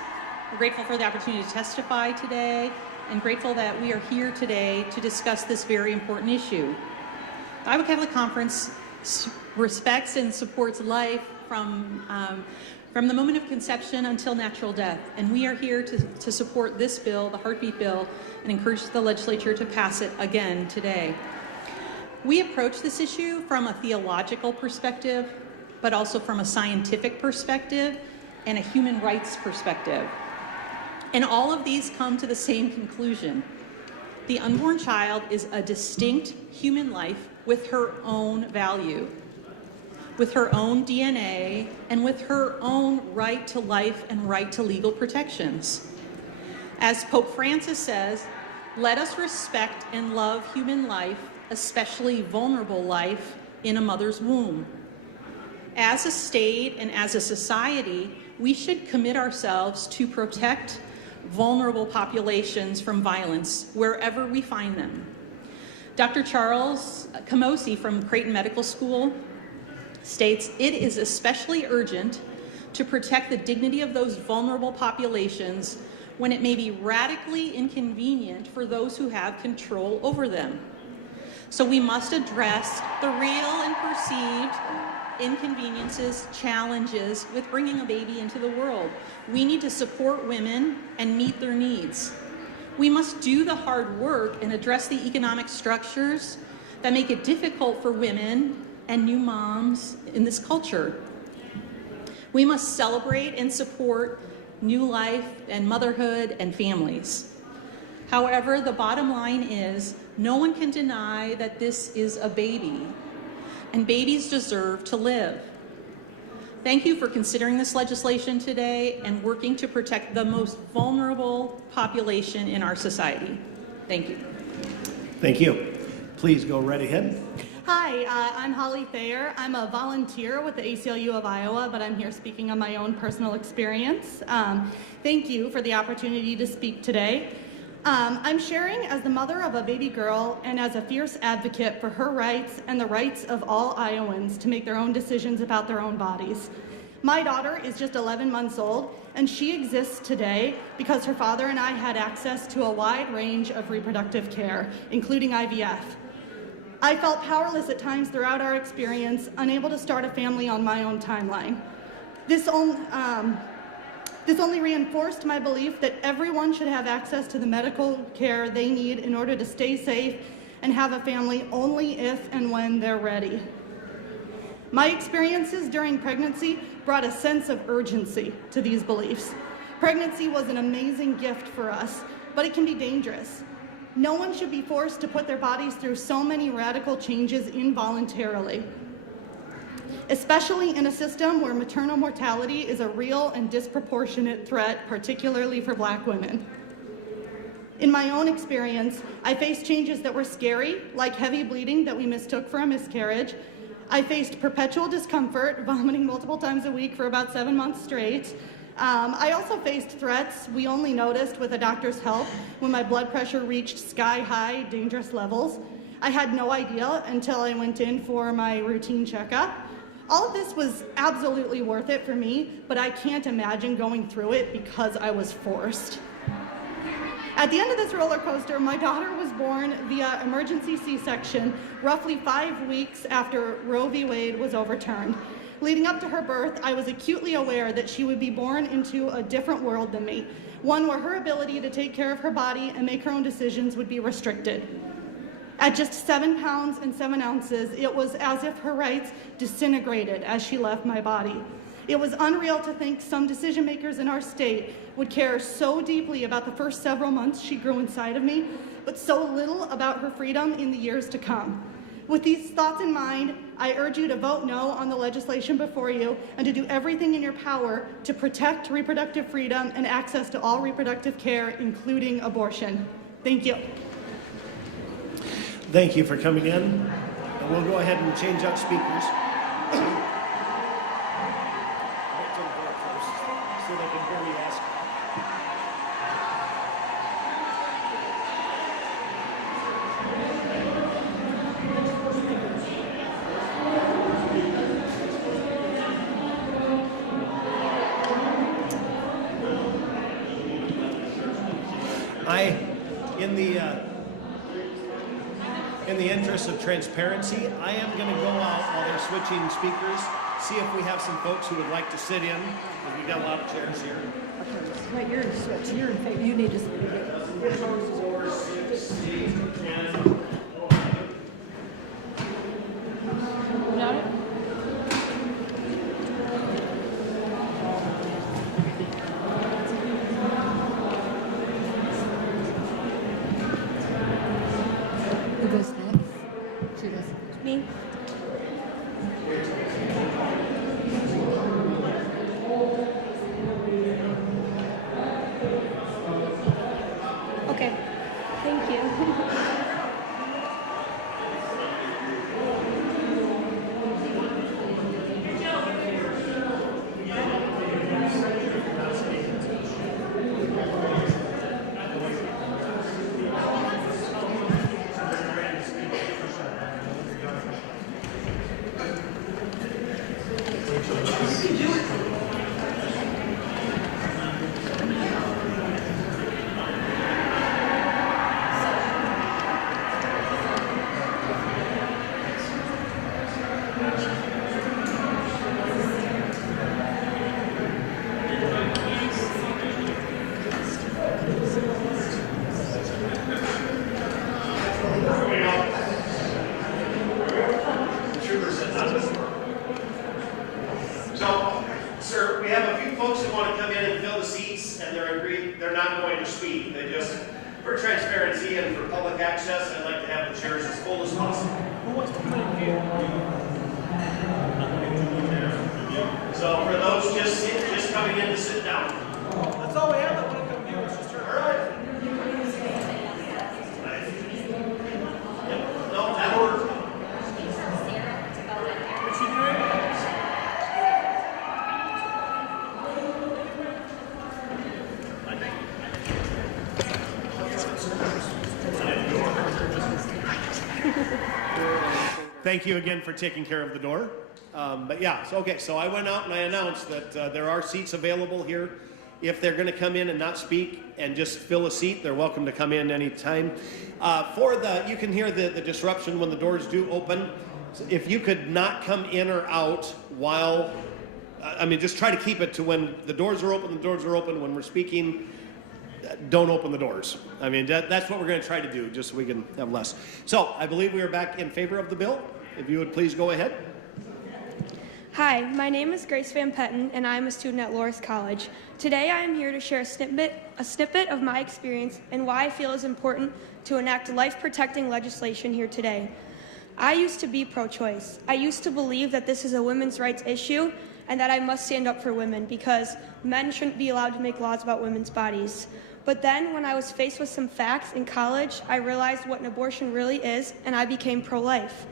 We're grateful for the opportunity to testify today and grateful that we are here today to discuss this very important issue. The Iowa Catholic Conference respects and supports life from the moment of conception until natural death, and we are here to support this bill, the Heartbeat Bill, and encourage the legislature to pass it again today. We approach this issue from a theological perspective, but also from a scientific perspective and a human rights perspective. And all of these come to the same conclusion. The unborn child is a distinct human life with her own value, with her own DNA, and with her own right to life and right to legal protections. As Pope Francis says, let us respect and love human life, especially vulnerable life in a mother's womb. As a state and as a society, we should commit ourselves to protect vulnerable populations from violence wherever we find them. Dr. Charles Camosi from Creighton Medical School states, it is especially urgent to protect the dignity of those vulnerable populations when it may be radically inconvenient for those who have control over them. So we must address the real and perceived inconveniences, challenges with bringing a baby into the world. We need to support women and meet their needs. We must do the hard work and address the economic structures that make it difficult for women and new moms in this culture. We must celebrate and support new life and motherhood and families. However, the bottom line is no one can deny that this is a baby, and babies deserve to live. Thank you for considering this legislation today and working to protect the most vulnerable population in our society. Thank you. Thank you. Please go right ahead. Hi, I'm Holly Thayer. I'm a volunteer with the ACLU of Iowa, but I'm here speaking on my own personal experience. Thank you for the opportunity to speak today. I'm sharing as the mother of a baby girl and as a fierce advocate for her rights and the rights of all Iowans to make their own decisions about their own bodies. My daughter is just 11 months old, and she exists today because her father and I had access to a wide range of reproductive care, including IVF. I felt powerless at times throughout our experience, unable to start a family on my own timeline. This only reinforced my belief that everyone should have access to the medical care they need in order to stay safe and have a family only if and when they're ready. My experiences during pregnancy brought a sense of urgency to these beliefs. Pregnancy was an amazing gift for us, but it can be dangerous. No one should be forced to put their bodies through so many radical changes involuntarily, especially in a system where maternal mortality is a real and disproportionate threat, particularly for Black women. In my own experience, I faced changes that were scary, like heavy bleeding that we mistook for a miscarriage. I faced perpetual discomfort, vomiting multiple times a week for about 7 months straight. I also faced threats we only noticed with a doctor's help when my blood pressure reached sky-high, dangerous levels. I had no idea until I went in for my routine checkup. All of this was absolutely worth it for me, but I can't imagine going through it because I was forced. At the end of this roller coaster, my daughter was born via emergency C-section roughly 5 weeks after Roe v. Wade was overturned. Leading up to her birth, I was acutely aware that she would be born into a different world than me, one where her ability to take care of her body and make her own decisions would be restricted. At just 7 pounds and 7 ounces, it was as if her rights disintegrated as she left my body. It was unreal to think some decision makers in our state would care so deeply about the first several months she grew inside of me, but so little about her freedom in the years to come. With these thoughts in mind, I urge you to vote no on the legislation before you and to do everything in your power to protect reproductive freedom and access to all reproductive care, including abortion. Thank you. Thank you for coming in. And we'll go ahead and change out speakers. So they can hear me ask. In the interest of transparency, I am going to go out while they're switching speakers, see if we have some folks who would like to sit in, because we've got a lot of chairs here. Okay, wait, you're in switch. You're in favor. You need to got it? Who goes next? She goes. Me. Okay, thank you. So, sir, we have a few folks that want to come in and fill the seats, and they're not going to speak. They just, for transparency and for public access, I'd like to have the chairs as full as possible. Who wants to come in here? So for those just coming in to sit down. That's all we have that want to come here, sister. All right. No, that order. thank you again for taking care of the door. But yeah, so I went out and I announced that there are seats available here. If they're going to come in and not speak and just fill a seat, they're welcome to come in anytime. You can hear the disruption when the doors do open. If you could not come in or out while, just try to keep it to when the doors are open, when we're speaking, don't open the doors. That's what we're going to try to do, just so we can have less. So I believe we are back in favor of the bill. If you would please go ahead. Hi, my name is Grace Van Petten, and I am a student at Loras College. Today I am here to share a snippet of my experience and why I feel it is important to enact life-protecting legislation here today. I used to be pro-choice. I used to believe that this is a women's rights issue and that I must stand up for women because men shouldn't be allowed to make laws about women's bodies. But then when I was faced with some facts in college, I realized what an abortion really is, and I became pro-life.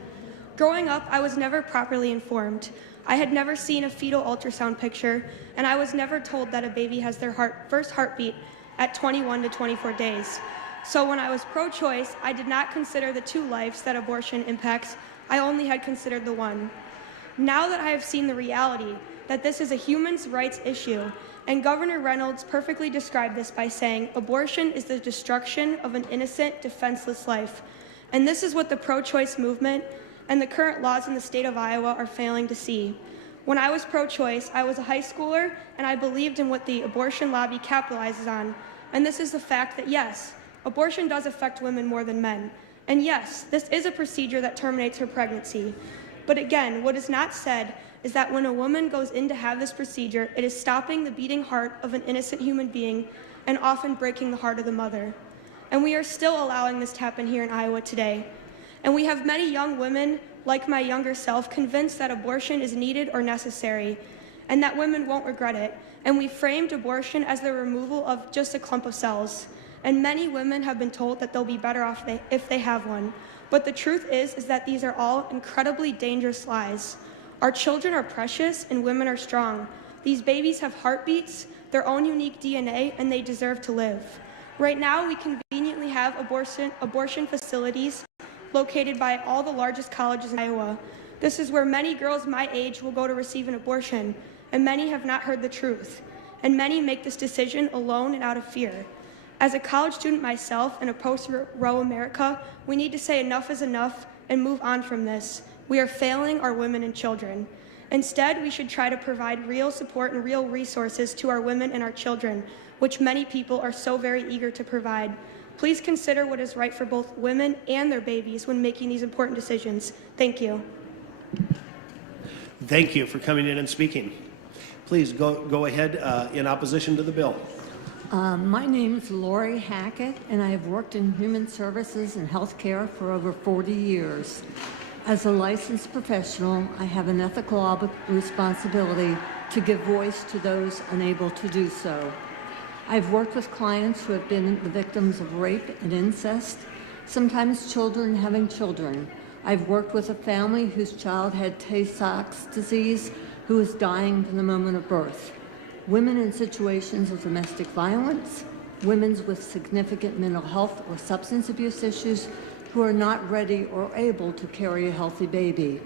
Growing up, I was never properly informed. I had never seen a fetal ultrasound picture, and I was never told that a baby has their first heartbeat at 21 to 24 days. So when I was pro-choice, I did not consider the 2 lives that abortion impacts. I only had considered the 1. Now that I have seen the reality that this is a human rights issue, and Governor Reynolds perfectly described this by saying, abortion is the destruction of an innocent, defenseless life. And this is what the pro-choice movement and the current laws in the state of Iowa are failing to see. When I was pro-choice, I was a high schooler, and I believed in what the abortion lobby capitalizes on. And this is the fact that, yes, abortion does affect women more than men. And yes, this is a procedure that terminates her pregnancy. But again, what is not said is that when a woman goes in to have this procedure, it is stopping the beating heart of an innocent human being and often breaking the heart of the mother. And we are still allowing this to happen here in Iowa today. And we have many young women, like my younger self, convinced that abortion is needed or necessary, and that women won't regret it. And we framed abortion as the removal of just a clump of cells. And many women have been told that they'll be better off if they have one. But the truth is that these are all incredibly dangerous lies. Our children are precious and women are strong. These babies have heartbeats, their own unique DNA, and they deserve to live. Right now, we conveniently have abortion facilities located by all the largest colleges in Iowa. This is where many girls my age will go to receive an abortion, and many have not heard the truth. And many make this decision alone and out of fear. As a college student myself in a post-Roe America, we need to say enough is enough and move on from this. We are failing our women and children. Instead, we should try to provide real support and real resources to our women and our children, which many people are so very eager to provide. Please consider what is right for both women and their babies when making these important decisions. Thank you. Thank you for coming in and speaking. Please go ahead in opposition to the bill. My name is Lori Hackett, and I have worked in human services and healthcare for over 40 years. As a licensed professional, I have an ethical responsibility to give voice to those unable to do so. I've worked with clients who have been the victims of rape and incest, sometimes children having children. I've worked with a family whose child had Tay-Sachs disease who is dying from the moment of birth. Women in situations of domestic violence, women with significant mental health or substance abuse issues who are not ready or able to carry a healthy baby,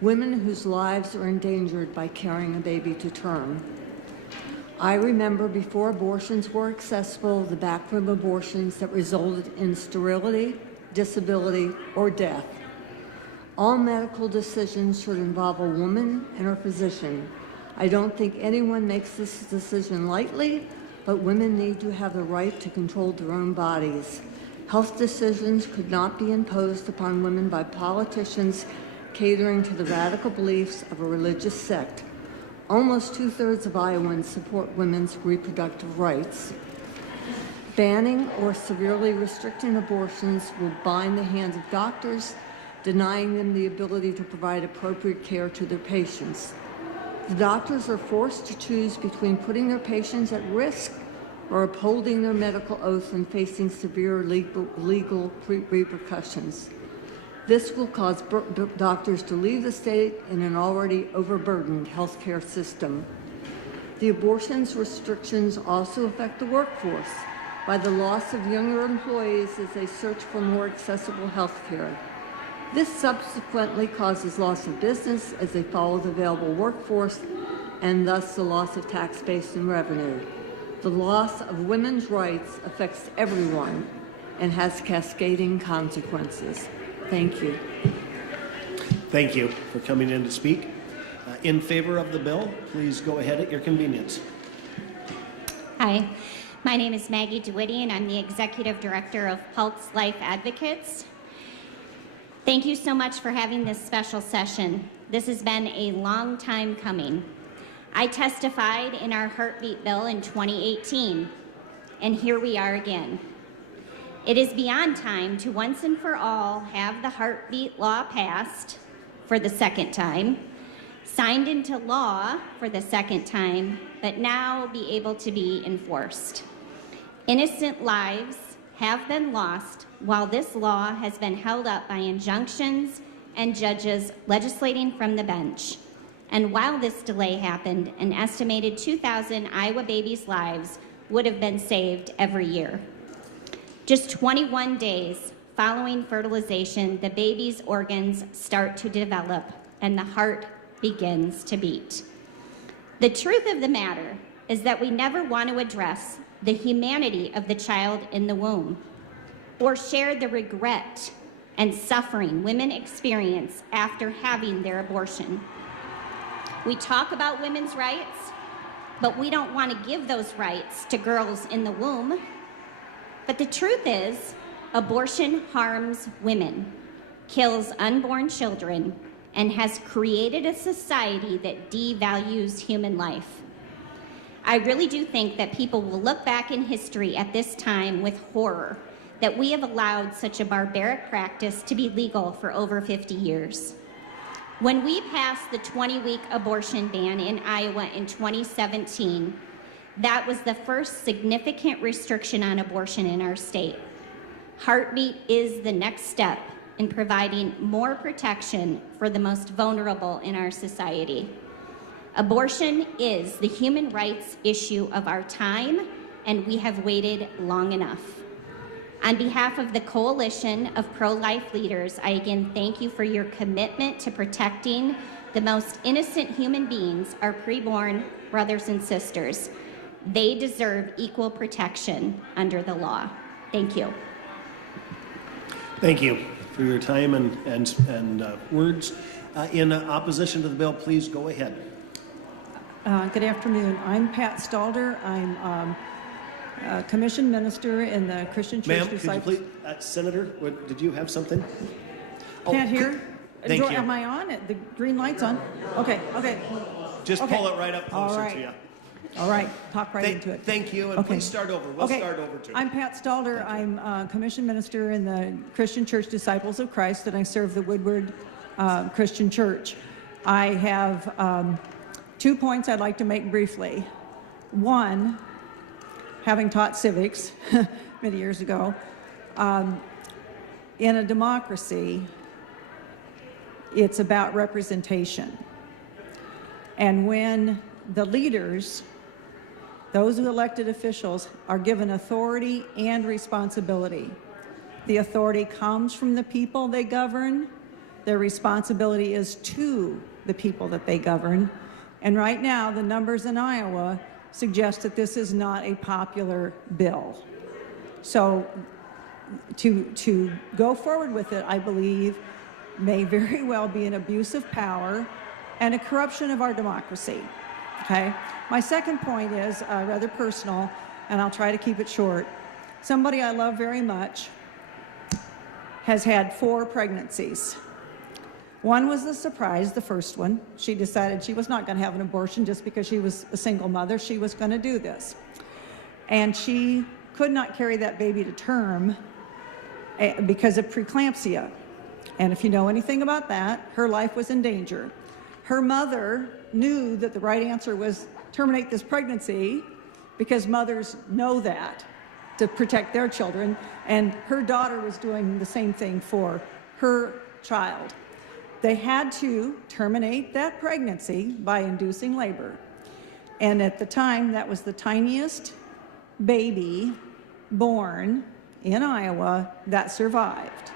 women whose lives are endangered by carrying a baby to term. I remember before abortions were accessible, the backroom abortions that resulted in sterility, disability, or death. All medical decisions should involve a woman and her physician. I don't think anyone makes this decision lightly, but women need to have the right to control their own bodies. Health decisions could not be imposed upon women by politicians catering to the radical beliefs of a religious sect. Almost 2/3 of Iowans support women's reproductive rights. Banning or severely restricting abortions will bind the hands of doctors, denying them the ability to provide appropriate care to their patients. The doctors are forced to choose between putting their patients at risk or upholding their medical oath and facing severe legal repercussions. This will cause doctors to leave the state in an already overburdened healthcare system. The abortions restrictions also affect the workforce by the loss of younger employees as they search for more accessible health care. This subsequently causes loss of business as they follow the available workforce and thus the loss of tax base and revenue. The loss of women's rights affects everyone and has cascading consequences. Thank you. Thank you for coming in to speak. In favor of the bill, please go ahead at your convenience. Hi, my name is Maggie DeWitty, and I'm the Executive Director of Pulse Life Advocates. Thank you so much for having this special session. This has been a long time coming. I testified in our heartbeat bill in 2018, and here we are again. It is beyond time to once and for all have the heartbeat law passed for the second time, signed into law for the second time, but now be able to be enforced. Innocent lives have been lost while this law has been held up by injunctions and judges legislating from the bench. And while this delay happened, an estimated 2,000 Iowa babies' lives would have been saved every year. Just 21 days following fertilization, the baby's organs start to develop and the heart begins to beat. The truth of the matter is that we never want to address the humanity of the child in the womb or share the regret and suffering women experience after having their abortion. We talk about women's rights, but we don't want to give those rights to girls in the womb. But the truth is, abortion harms women, kills unborn children, and has created a society that devalues human life. I really do think that people will look back in history at this time with horror that we have allowed such a barbaric practice to be legal for over 50 years. When we passed the 20-week abortion ban in Iowa in 2017, that was the first significant restriction on abortion in our state. Heartbeat is the next step in providing more protection for the most vulnerable in our society. Abortion is the human rights issue of our time, and we have waited long enough. On behalf of the Coalition of Pro-Life Leaders, I again thank you for your commitment to protecting the most innocent human beings, our preborn brothers and sisters. They deserve equal protection under the law. Thank you. Thank you for your time and words. In opposition to the bill, please go ahead. Good afternoon. I'm Pat Stalder. I'm a commissioned minister in the Christian Church. Ma'am, could you please, Senator, did you have something? Can't hear? Thank you. Am I on? The green light's on? Okay. Just pull it right up closer to you. All right, talk right into it. Thank you, and please start over. We'll start over too. I'm Pat Stalder. I'm a commissioned minister in the Christian Church Disciples of Christ, and I serve the Woodward Christian Church. I have 2 points I'd like to make briefly. One, having taught civics many years ago, in a democracy, it's about representation. And when the leaders, those elected officials, are given authority and responsibility, the authority comes from the people they govern, their responsibility is to the people that they govern. And right now, the numbers in Iowa suggest that this is not a popular bill. So to go forward with it, I believe, may very well be an abuse of power and a corruption of our democracy. Okay? My second point is rather personal, and I'll try to keep it short. Somebody I love very much has had 4 pregnancies. One was a surprise, the first one. She decided she was not going to have an abortion just because she was a single mother. She was going to do this. And she could not carry that baby to term because of preeclampsia. And if you know anything about that, her life was in danger. Her mother knew that the right answer was terminate this pregnancy because mothers know that to protect their children. And her daughter was doing the same thing for her child. They had to terminate that pregnancy by inducing labor. And at the time, that was the tiniest baby born in Iowa that survived.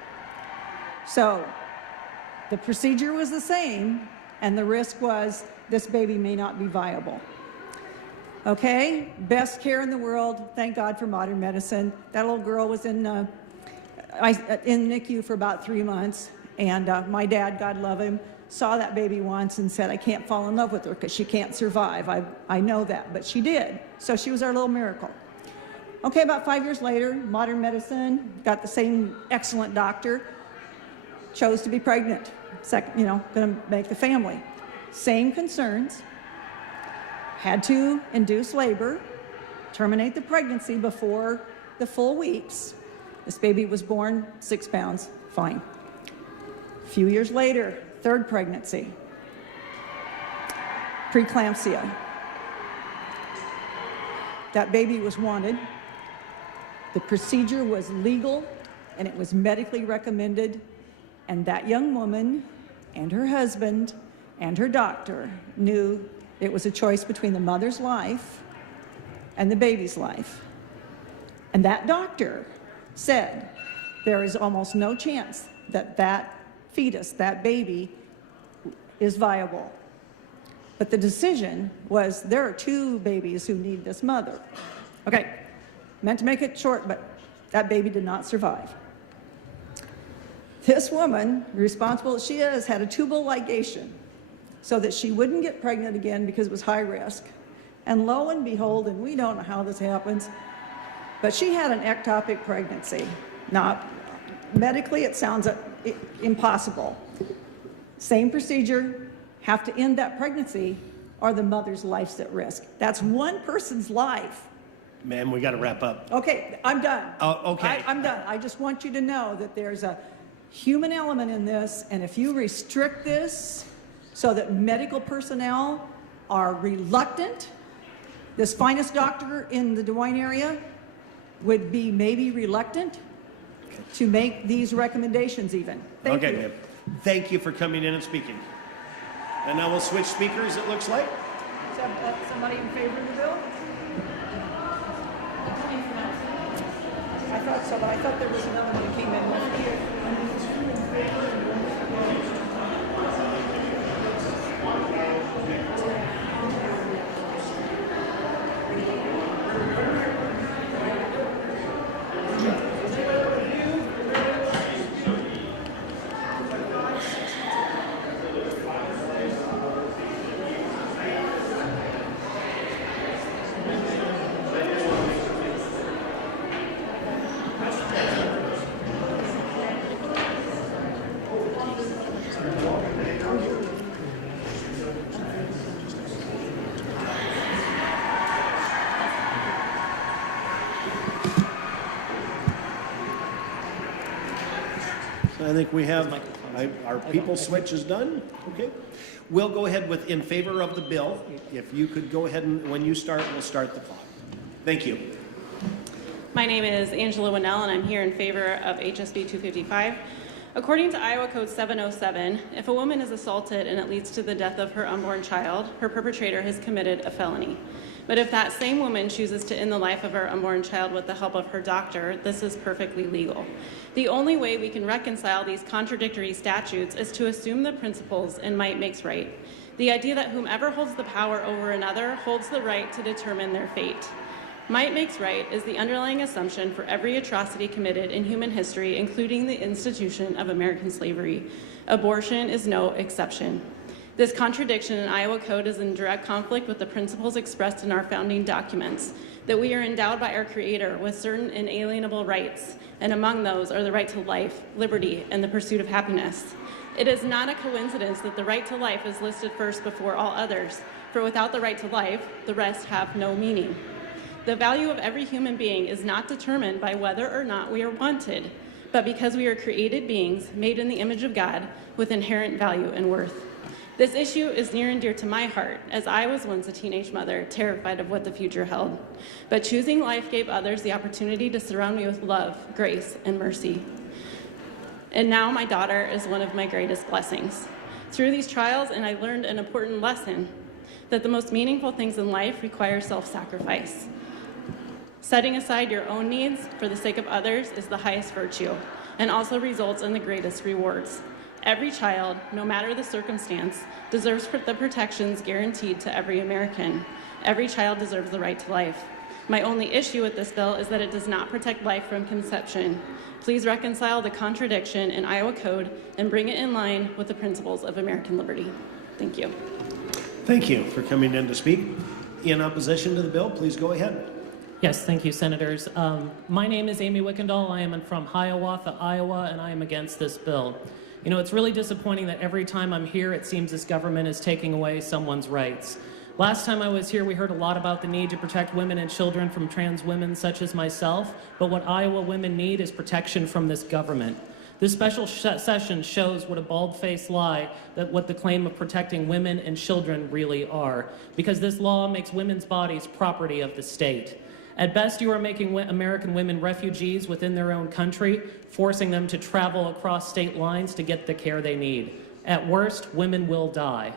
So The procedure was the same, and the risk was this baby may not be viable. Okay, best care in the world. Thank God for modern medicine. That little girl was in NICU for about 3 months, and my dad, God love him, saw that baby once and said, I can't fall in love with her because she can't survive. I know that, but she did. So she was our little miracle. Okay, about 5 years later, modern medicine, got the same excellent doctor, chose to be pregnant, gonna make the family. Same concerns, had to induce labor, terminate the pregnancy before the full weeks. This baby was born 6 pounds, fine. A few years later, third pregnancy, preeclampsia. That baby was wanted. The procedure was legal and it was medically recommended, and that young woman and her husband and her doctor knew it was a choice between the mother's life and the baby's life. And that doctor said there is almost no chance that that fetus, that baby, is viable. But the decision was there are 2 babies who need this mother. Okay, meant to make it short, but that baby did not survive. This woman, responsible as she is, had a tubal ligation so that she wouldn't get pregnant again because it was high risk. And lo and behold, and we don't know how this happens, but she had an ectopic pregnancy. Now, medically, it sounds impossible. Same procedure, have to end that pregnancy or the mother's life's at risk. That's one person's life. Ma'am, we got to wrap up. Okay, I'm done. Oh, okay. I'm done. I just want you to know that there's a human element in this, and if you restrict this so that medical personnel are reluctant, this finest doctor in the Des Moines area would be maybe reluctant to make these recommendations even. Thank you. Okay, ma'am. Thank you for coming in and speaking. And now we'll switch speakers, it looks like. Somebody in favor of the bill? I thought so, but I thought there was another one that came in. I think we have, our people switch is done. Okay. We'll go ahead with in favor of the bill. If you could go ahead and when you start, we'll start the clock. Thank you. My name is Angela Winnell, and I'm here in favor of HSB 255. According to Iowa Code 707, if a woman is assaulted and it leads to the death of her unborn child, her perpetrator has committed a felony. But if that same woman chooses to end the life of her unborn child with the help of her doctor, this is perfectly legal. The only way we can reconcile these contradictory statutes is to assume the principles in might makes right. The idea that whomever holds the power over another holds the right to determine their fate. Might makes right is the underlying assumption for every atrocity committed in human history, including the institution of American slavery. Abortion is no exception. This contradiction in Iowa Code is in direct conflict with the principles expressed in our founding documents, that we are endowed by our Creator with certain inalienable rights, and among those are the right to life, liberty, and the pursuit of happiness. It is not a coincidence that the right to life is listed first before all others, for without the right to life, the rest have no meaning. The value of every human being is not determined by whether or not we are wanted, but because we are created beings made in the image of God with inherent value and worth. This issue is near and dear to my heart, as I was once a teenage mother, terrified of what the future held. But choosing life gave others the opportunity to surround me with love, grace, and mercy. And now my daughter is one of my greatest blessings. Through these trials, and I learned an important lesson, that the most meaningful things in life require self-sacrifice. Setting aside your own needs for the sake of others is the highest virtue, and also results in the greatest rewards. Every child, no matter the circumstance, deserves the protections guaranteed to every American. Every child deserves the right to life. My only issue with this bill is that it does not protect life from conception. Please reconcile the contradiction in Iowa Code and bring it in line with the principles of American liberty. Thank you. Thank you for coming in to speak. In opposition to the bill, please go ahead. Yes, thank you, Senators. My name is Amy Wickendall. I am from Hiawatha, Iowa, and I am against this bill. You know, it's really disappointing that every time I'm here, it seems this government is taking away someone's rights. Last time I was here, we heard a lot about the need to protect women and children from trans women such as myself, but what Iowa women need is protection from this government. This special session shows what a bald-faced lie that what the claim of protecting women and children really are, because this law makes women's bodies property of the state. At best, you are making American women refugees within their own country, forcing them to travel across state lines to get the care they need. At worst, women will die.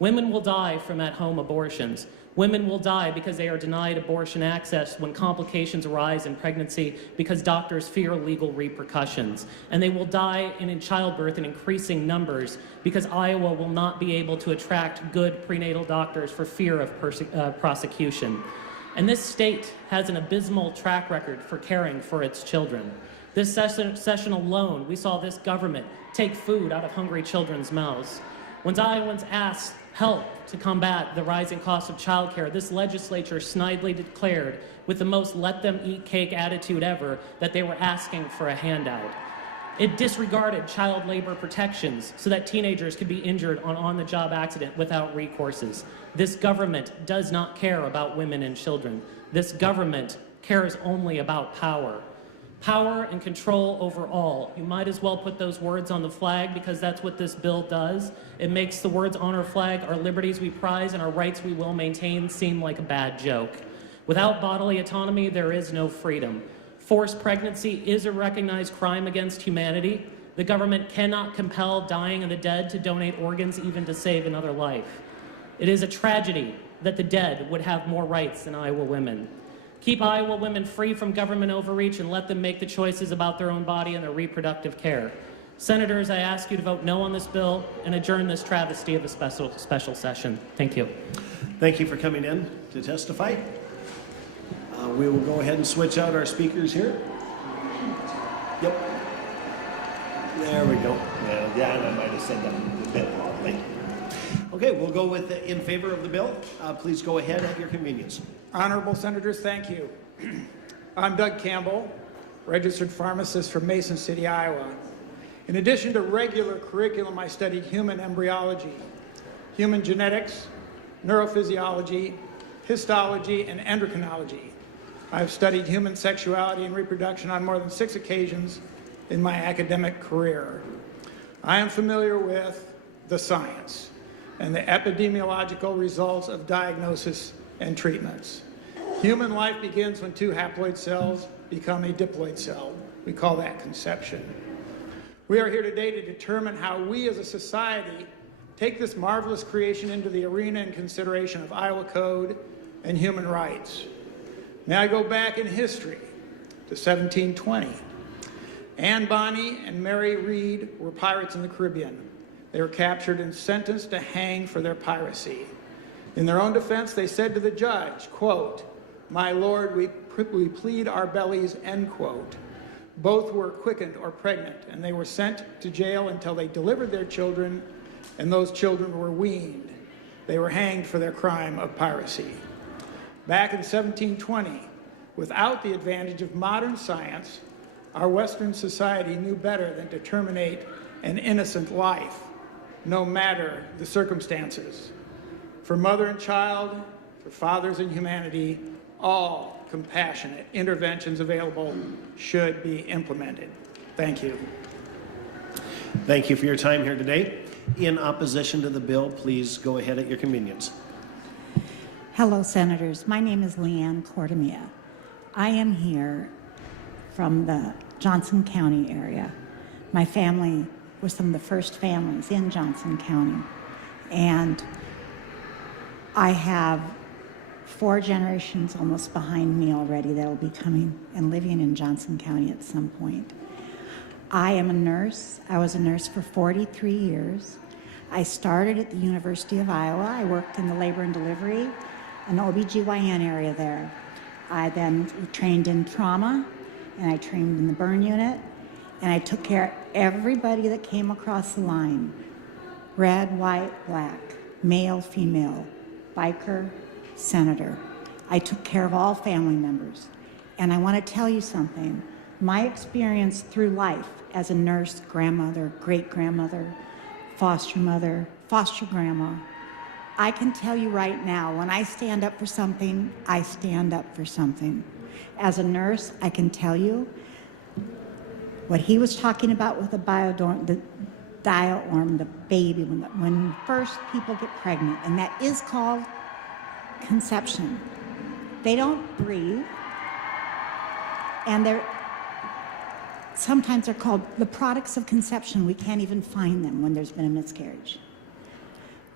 Women will die from at-home abortions. Women will die because they are denied abortion access when complications arise in pregnancy because doctors fear legal repercussions. And they will die in childbirth in increasing numbers because Iowa will not be able to attract good prenatal doctors for fear of prosecution. And this state has an abysmal track record for caring for its children. This session alone, we saw this government take food out of hungry children's mouths. When Iowans asked help to combat the rising cost of childcare, this legislature snidely declared, with the most let-them-eat-cake attitude ever, that they were asking for a handout. It disregarded child labor protections so that teenagers could be injured on-the-job accident without recourses. This government does not care about women and children. This government cares only about power. Power and control over all. You might as well put those words on the flag because that's what this bill does. It makes the words on our flag, our liberties we prize and our rights we will maintain, seem like a bad joke. Without bodily autonomy, there is no freedom. Forced pregnancy is a recognized crime against humanity. The government cannot compel dying and the dead to donate organs even to save another life. It is a tragedy that the dead would have more rights than Iowa women. Keep Iowa women free from government overreach and let them make the choices about their own body and their reproductive care. Senators, I ask you to vote no on this bill and adjourn this travesty of a special session. Thank you. Thank you for coming in to testify. We will go ahead and switch out our speakers here. Yep. There we go. Yeah, and I might have said that a bit wrongly. Okay, we'll go with in favor of the bill. Please go ahead at your convenience. Honorable Senators, thank you. I'm Doug Campbell, registered pharmacist from Mason City, Iowa. In addition to regular curriculum, I studied human embryology, human genetics, neurophysiology, histology, and endocrinology. I've studied human sexuality and reproduction on more than 6 occasions in my academic career. I am familiar with the science and the epidemiological results of diagnosis and treatments. Human life begins when 2 haploid cells become a diploid cell. We call that conception. We are here today to determine how we as a society take this marvelous creation into the arena and consideration of Iowa Code and human rights. May I go back in history to 1720. Anne Bonny and Mary Read were pirates in the Caribbean. They were captured and sentenced to hang for their piracy. In their own defense, they said to the judge, quote, "My lord, we plead our bellies," end quote. Both were quickened or pregnant, and they were sent to jail until they delivered their children, and those children were weaned. They were hanged for their crime of piracy. Back in 1720, without the advantage of modern science, our Western society knew better than to terminate an innocent life, no matter the circumstances. For mother and child, for fathers and humanity, all compassionate interventions available should be implemented. Thank you. Thank you for your time here today. In opposition to the bill, please go ahead at your convenience. Hello, Senators. My name is Leanne Cordomia. I am here from the Johnson County area. My family was some of the first families in Johnson County. And I have 4 generations almost behind me already that will be coming and living in Johnson County at some point. I am a nurse. I was a nurse for 43 years. I started at the University of Iowa. I worked in the labor and delivery and OBGYN area there. I then trained in trauma, and I trained in the burn unit, and I took care of everybody that came across the line. Red, white, black, male, female, biker, senator. I took care of all family members. And I want to tell you something. My experience through life as a nurse, grandmother, great-grandmother, foster mother, foster grandma, I can tell you right now, when I stand up for something, I stand up for something. As a nurse, I can tell you what he was talking about with the diaorm, the baby, when first people get pregnant, and that is called conception. They don't breathe, and sometimes they're called the products of conception. We can't even find them when there's been a miscarriage.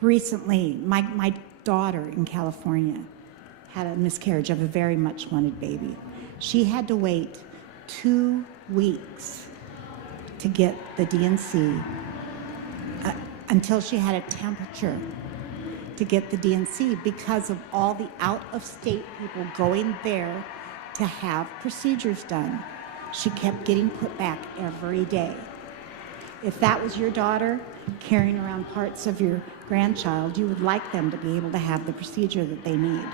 Recently, my daughter in California had a miscarriage of a very much wanted baby. She had to wait 2 weeks to get the D&C until she had a temperature to get the D&C because of all the out-of-state people going there to have procedures done. She kept getting put back every day. If that was your daughter carrying around parts of your grandchild, you would like them to be able to have the procedure that they need.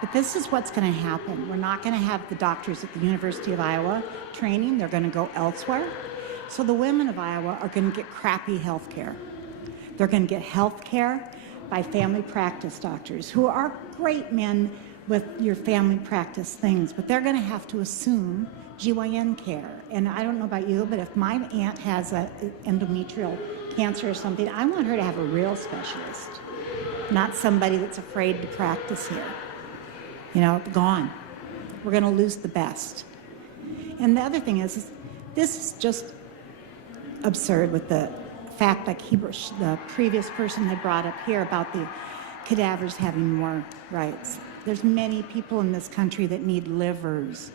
But this is what's going to happen. We're not going to have the doctors at the University of Iowa training. They're going to go elsewhere. So the women of Iowa are going to get crappy health care. They're going to get health care by family practice doctors who are great men with your family practice things, but they're going to have to assume GYN care. And I don't know about you, but if my aunt has an endometrial cancer or something, I want her to have a real specialist, not somebody that's afraid to practice here. You know, gone. We're going to lose the best. And the other thing is this is just absurd with the fact, like the previous person had brought up here about the cadavers having more rights. There's many people in this country that need livers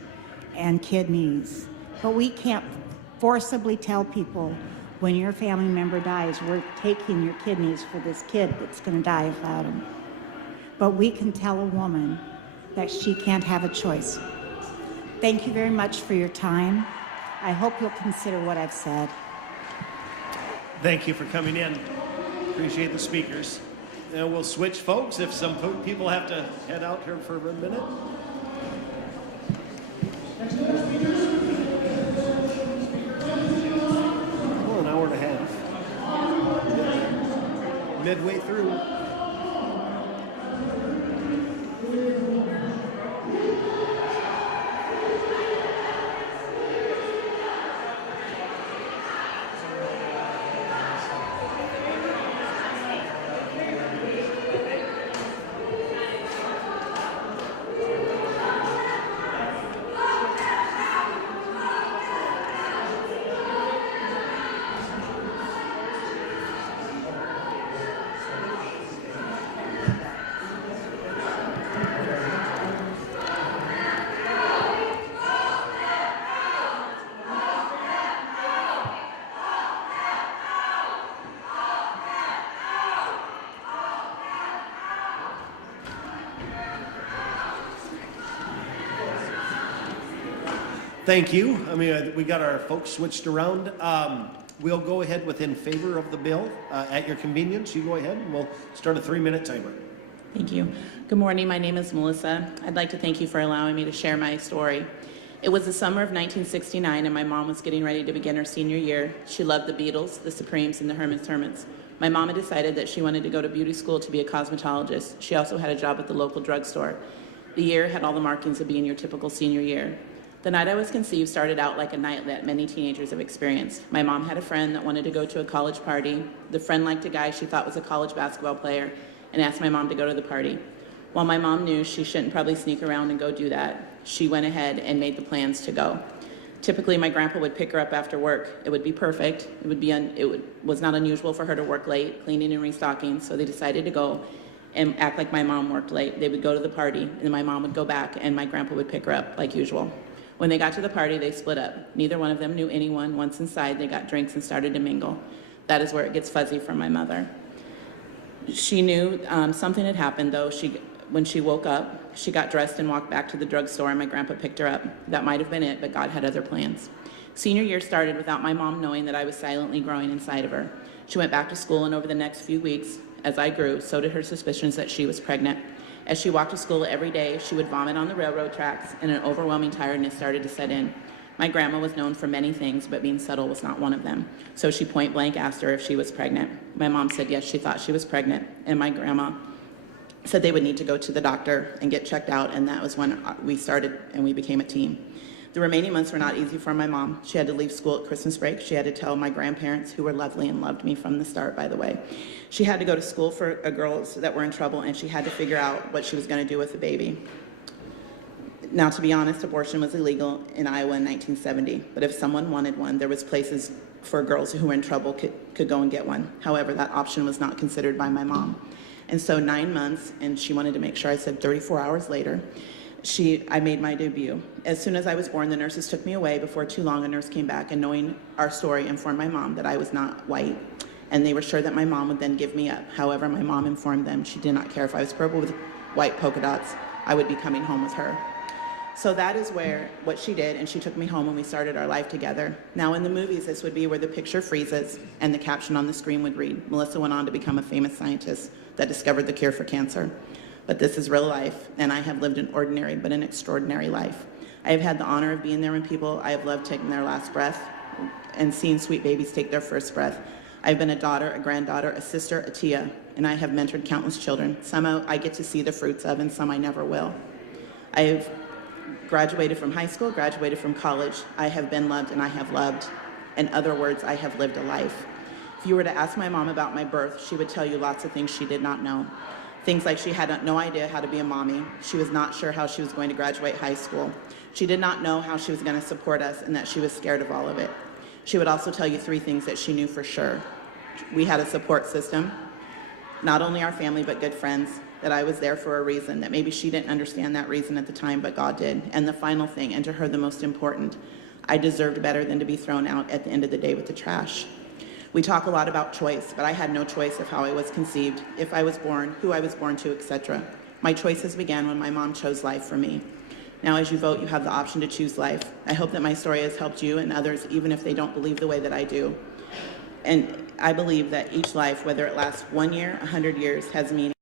and kidneys, but we can't forcibly tell people when your family member dies, we're taking your kidneys for this kid that's going to die without them. But we can tell a woman that she can't have a choice. Thank you very much for your time. I hope you'll consider what I've said. Thank you for coming in. Appreciate the speakers. And we'll switch folks if some people have to head out here for a minute. Well, an hour and a half. Midway through. Thank you. I mean, we got our folks switched around. We'll go ahead with in favor of the bill at your convenience. You go ahead and we'll start a 3-minute timer. Thank you. Good morning. My name is Melissa. I'd like to thank you for allowing me to share my story. It was the summer of 1969 and my mom was getting ready to begin her senior year. She loved the Beatles, the Supremes, and the Hermits. My mom had decided that she wanted to go to beauty school to be a cosmetologist. She also had a job at the local drugstore. The year had all the markings of being your typical senior year. The night I was conceived started out like a night that many teenagers have experienced. My mom had a friend that wanted to go to a college party. The friend liked a guy she thought was a college basketball player and asked my mom to go to the party. While my mom knew she shouldn't probably sneak around and go do that, she went ahead and made the plans to go. Typically, my grandpa would pick her up after work. It would be perfect. It was not unusual for her to work late, cleaning and restocking, so they decided to go and act like my mom worked late. They would go to the party, and my mom would go back, and my grandpa would pick her up like usual. When they got to the party, they split up. Neither one of them knew anyone. Once inside, they got drinks and started to mingle. That is where it gets fuzzy for my mother. She knew something had happened, though. When she woke up, she got dressed and walked back to the drugstore, and my grandpa picked her up. That might have been it, but God had other plans. Senior year started without my mom knowing that I was silently growing inside of her. She went back to school, and over the next few weeks, as I grew, so did her suspicions that she was pregnant. As she walked to school every day, she would vomit on the railroad tracks, and an overwhelming tiredness started to set in. My grandma was known for many things, but being subtle was not one of them. So she point blank asked her if she was pregnant. My mom said yes, she thought she was pregnant, and my grandma said they would need to go to the doctor and get checked out, and that was when we started and we became a team. The remaining months were not easy for my mom. She had to leave school at Christmas break. She had to tell my grandparents, who were lovely and loved me from the start, by the way. She had to go to school for girls that were in trouble, and she had to figure out what she was going to do with the baby. Now, to be honest, abortion was illegal in Iowa in 1970, but if someone wanted one, there was places for girls who were in trouble could go and get one. However, that option was not considered by my mom. And so 9 months, and she wanted to make sure I said 34 hours later, I made my debut. As soon as I was born, the nurses took me away. Before too long, a nurse came back, and knowing our story, informed my mom that I was not white, and they were sure that my mom would then give me up. However, my mom informed them she did not care if I was purple with white polka dots, I would be coming home with her. So that is what she did, and she took me home, and we started our life together. Now, in the movies, this would be where the picture freezes and the caption on the screen would read, Melissa went on to become a famous scientist that discovered the cure for cancer. But this is real life, and I have lived an ordinary but an extraordinary life. I have had the honor of being there when people I have loved taking their last breath and seeing sweet babies take their first breath. I've been a daughter, a granddaughter, a sister, a tia, and I have mentored countless children. Some I get to see the fruits of, and some I never will. I've graduated from high school, graduated from college. I have been loved, and I have loved. In other words, I have lived a life. If you were to ask my mom about my birth, she would tell you lots of things she did not know. Things like she had no idea how to be a mommy. She was not sure how she was going to graduate high school. She did not know how she was going to support us, and that she was scared of all of it. She would also tell you 3 things that she knew for sure. We had a support system, not only our family, but good friends, that I was there for a reason, that maybe she didn't understand that reason at the time, but God did. And the final thing, and to her the most important, I deserved better than to be thrown out at the end of the day with the trash. We talk a lot about choice, but I had no choice of how I was conceived, if I was born, who I was born to, etc. My choices began when my mom chose life for me. Now, as you vote, you have the option to choose life. I hope that my story has helped you and others, even if they don't believe the way that I do. And I believe that each life, whether it lasts 1 year, 100 years, has meaning.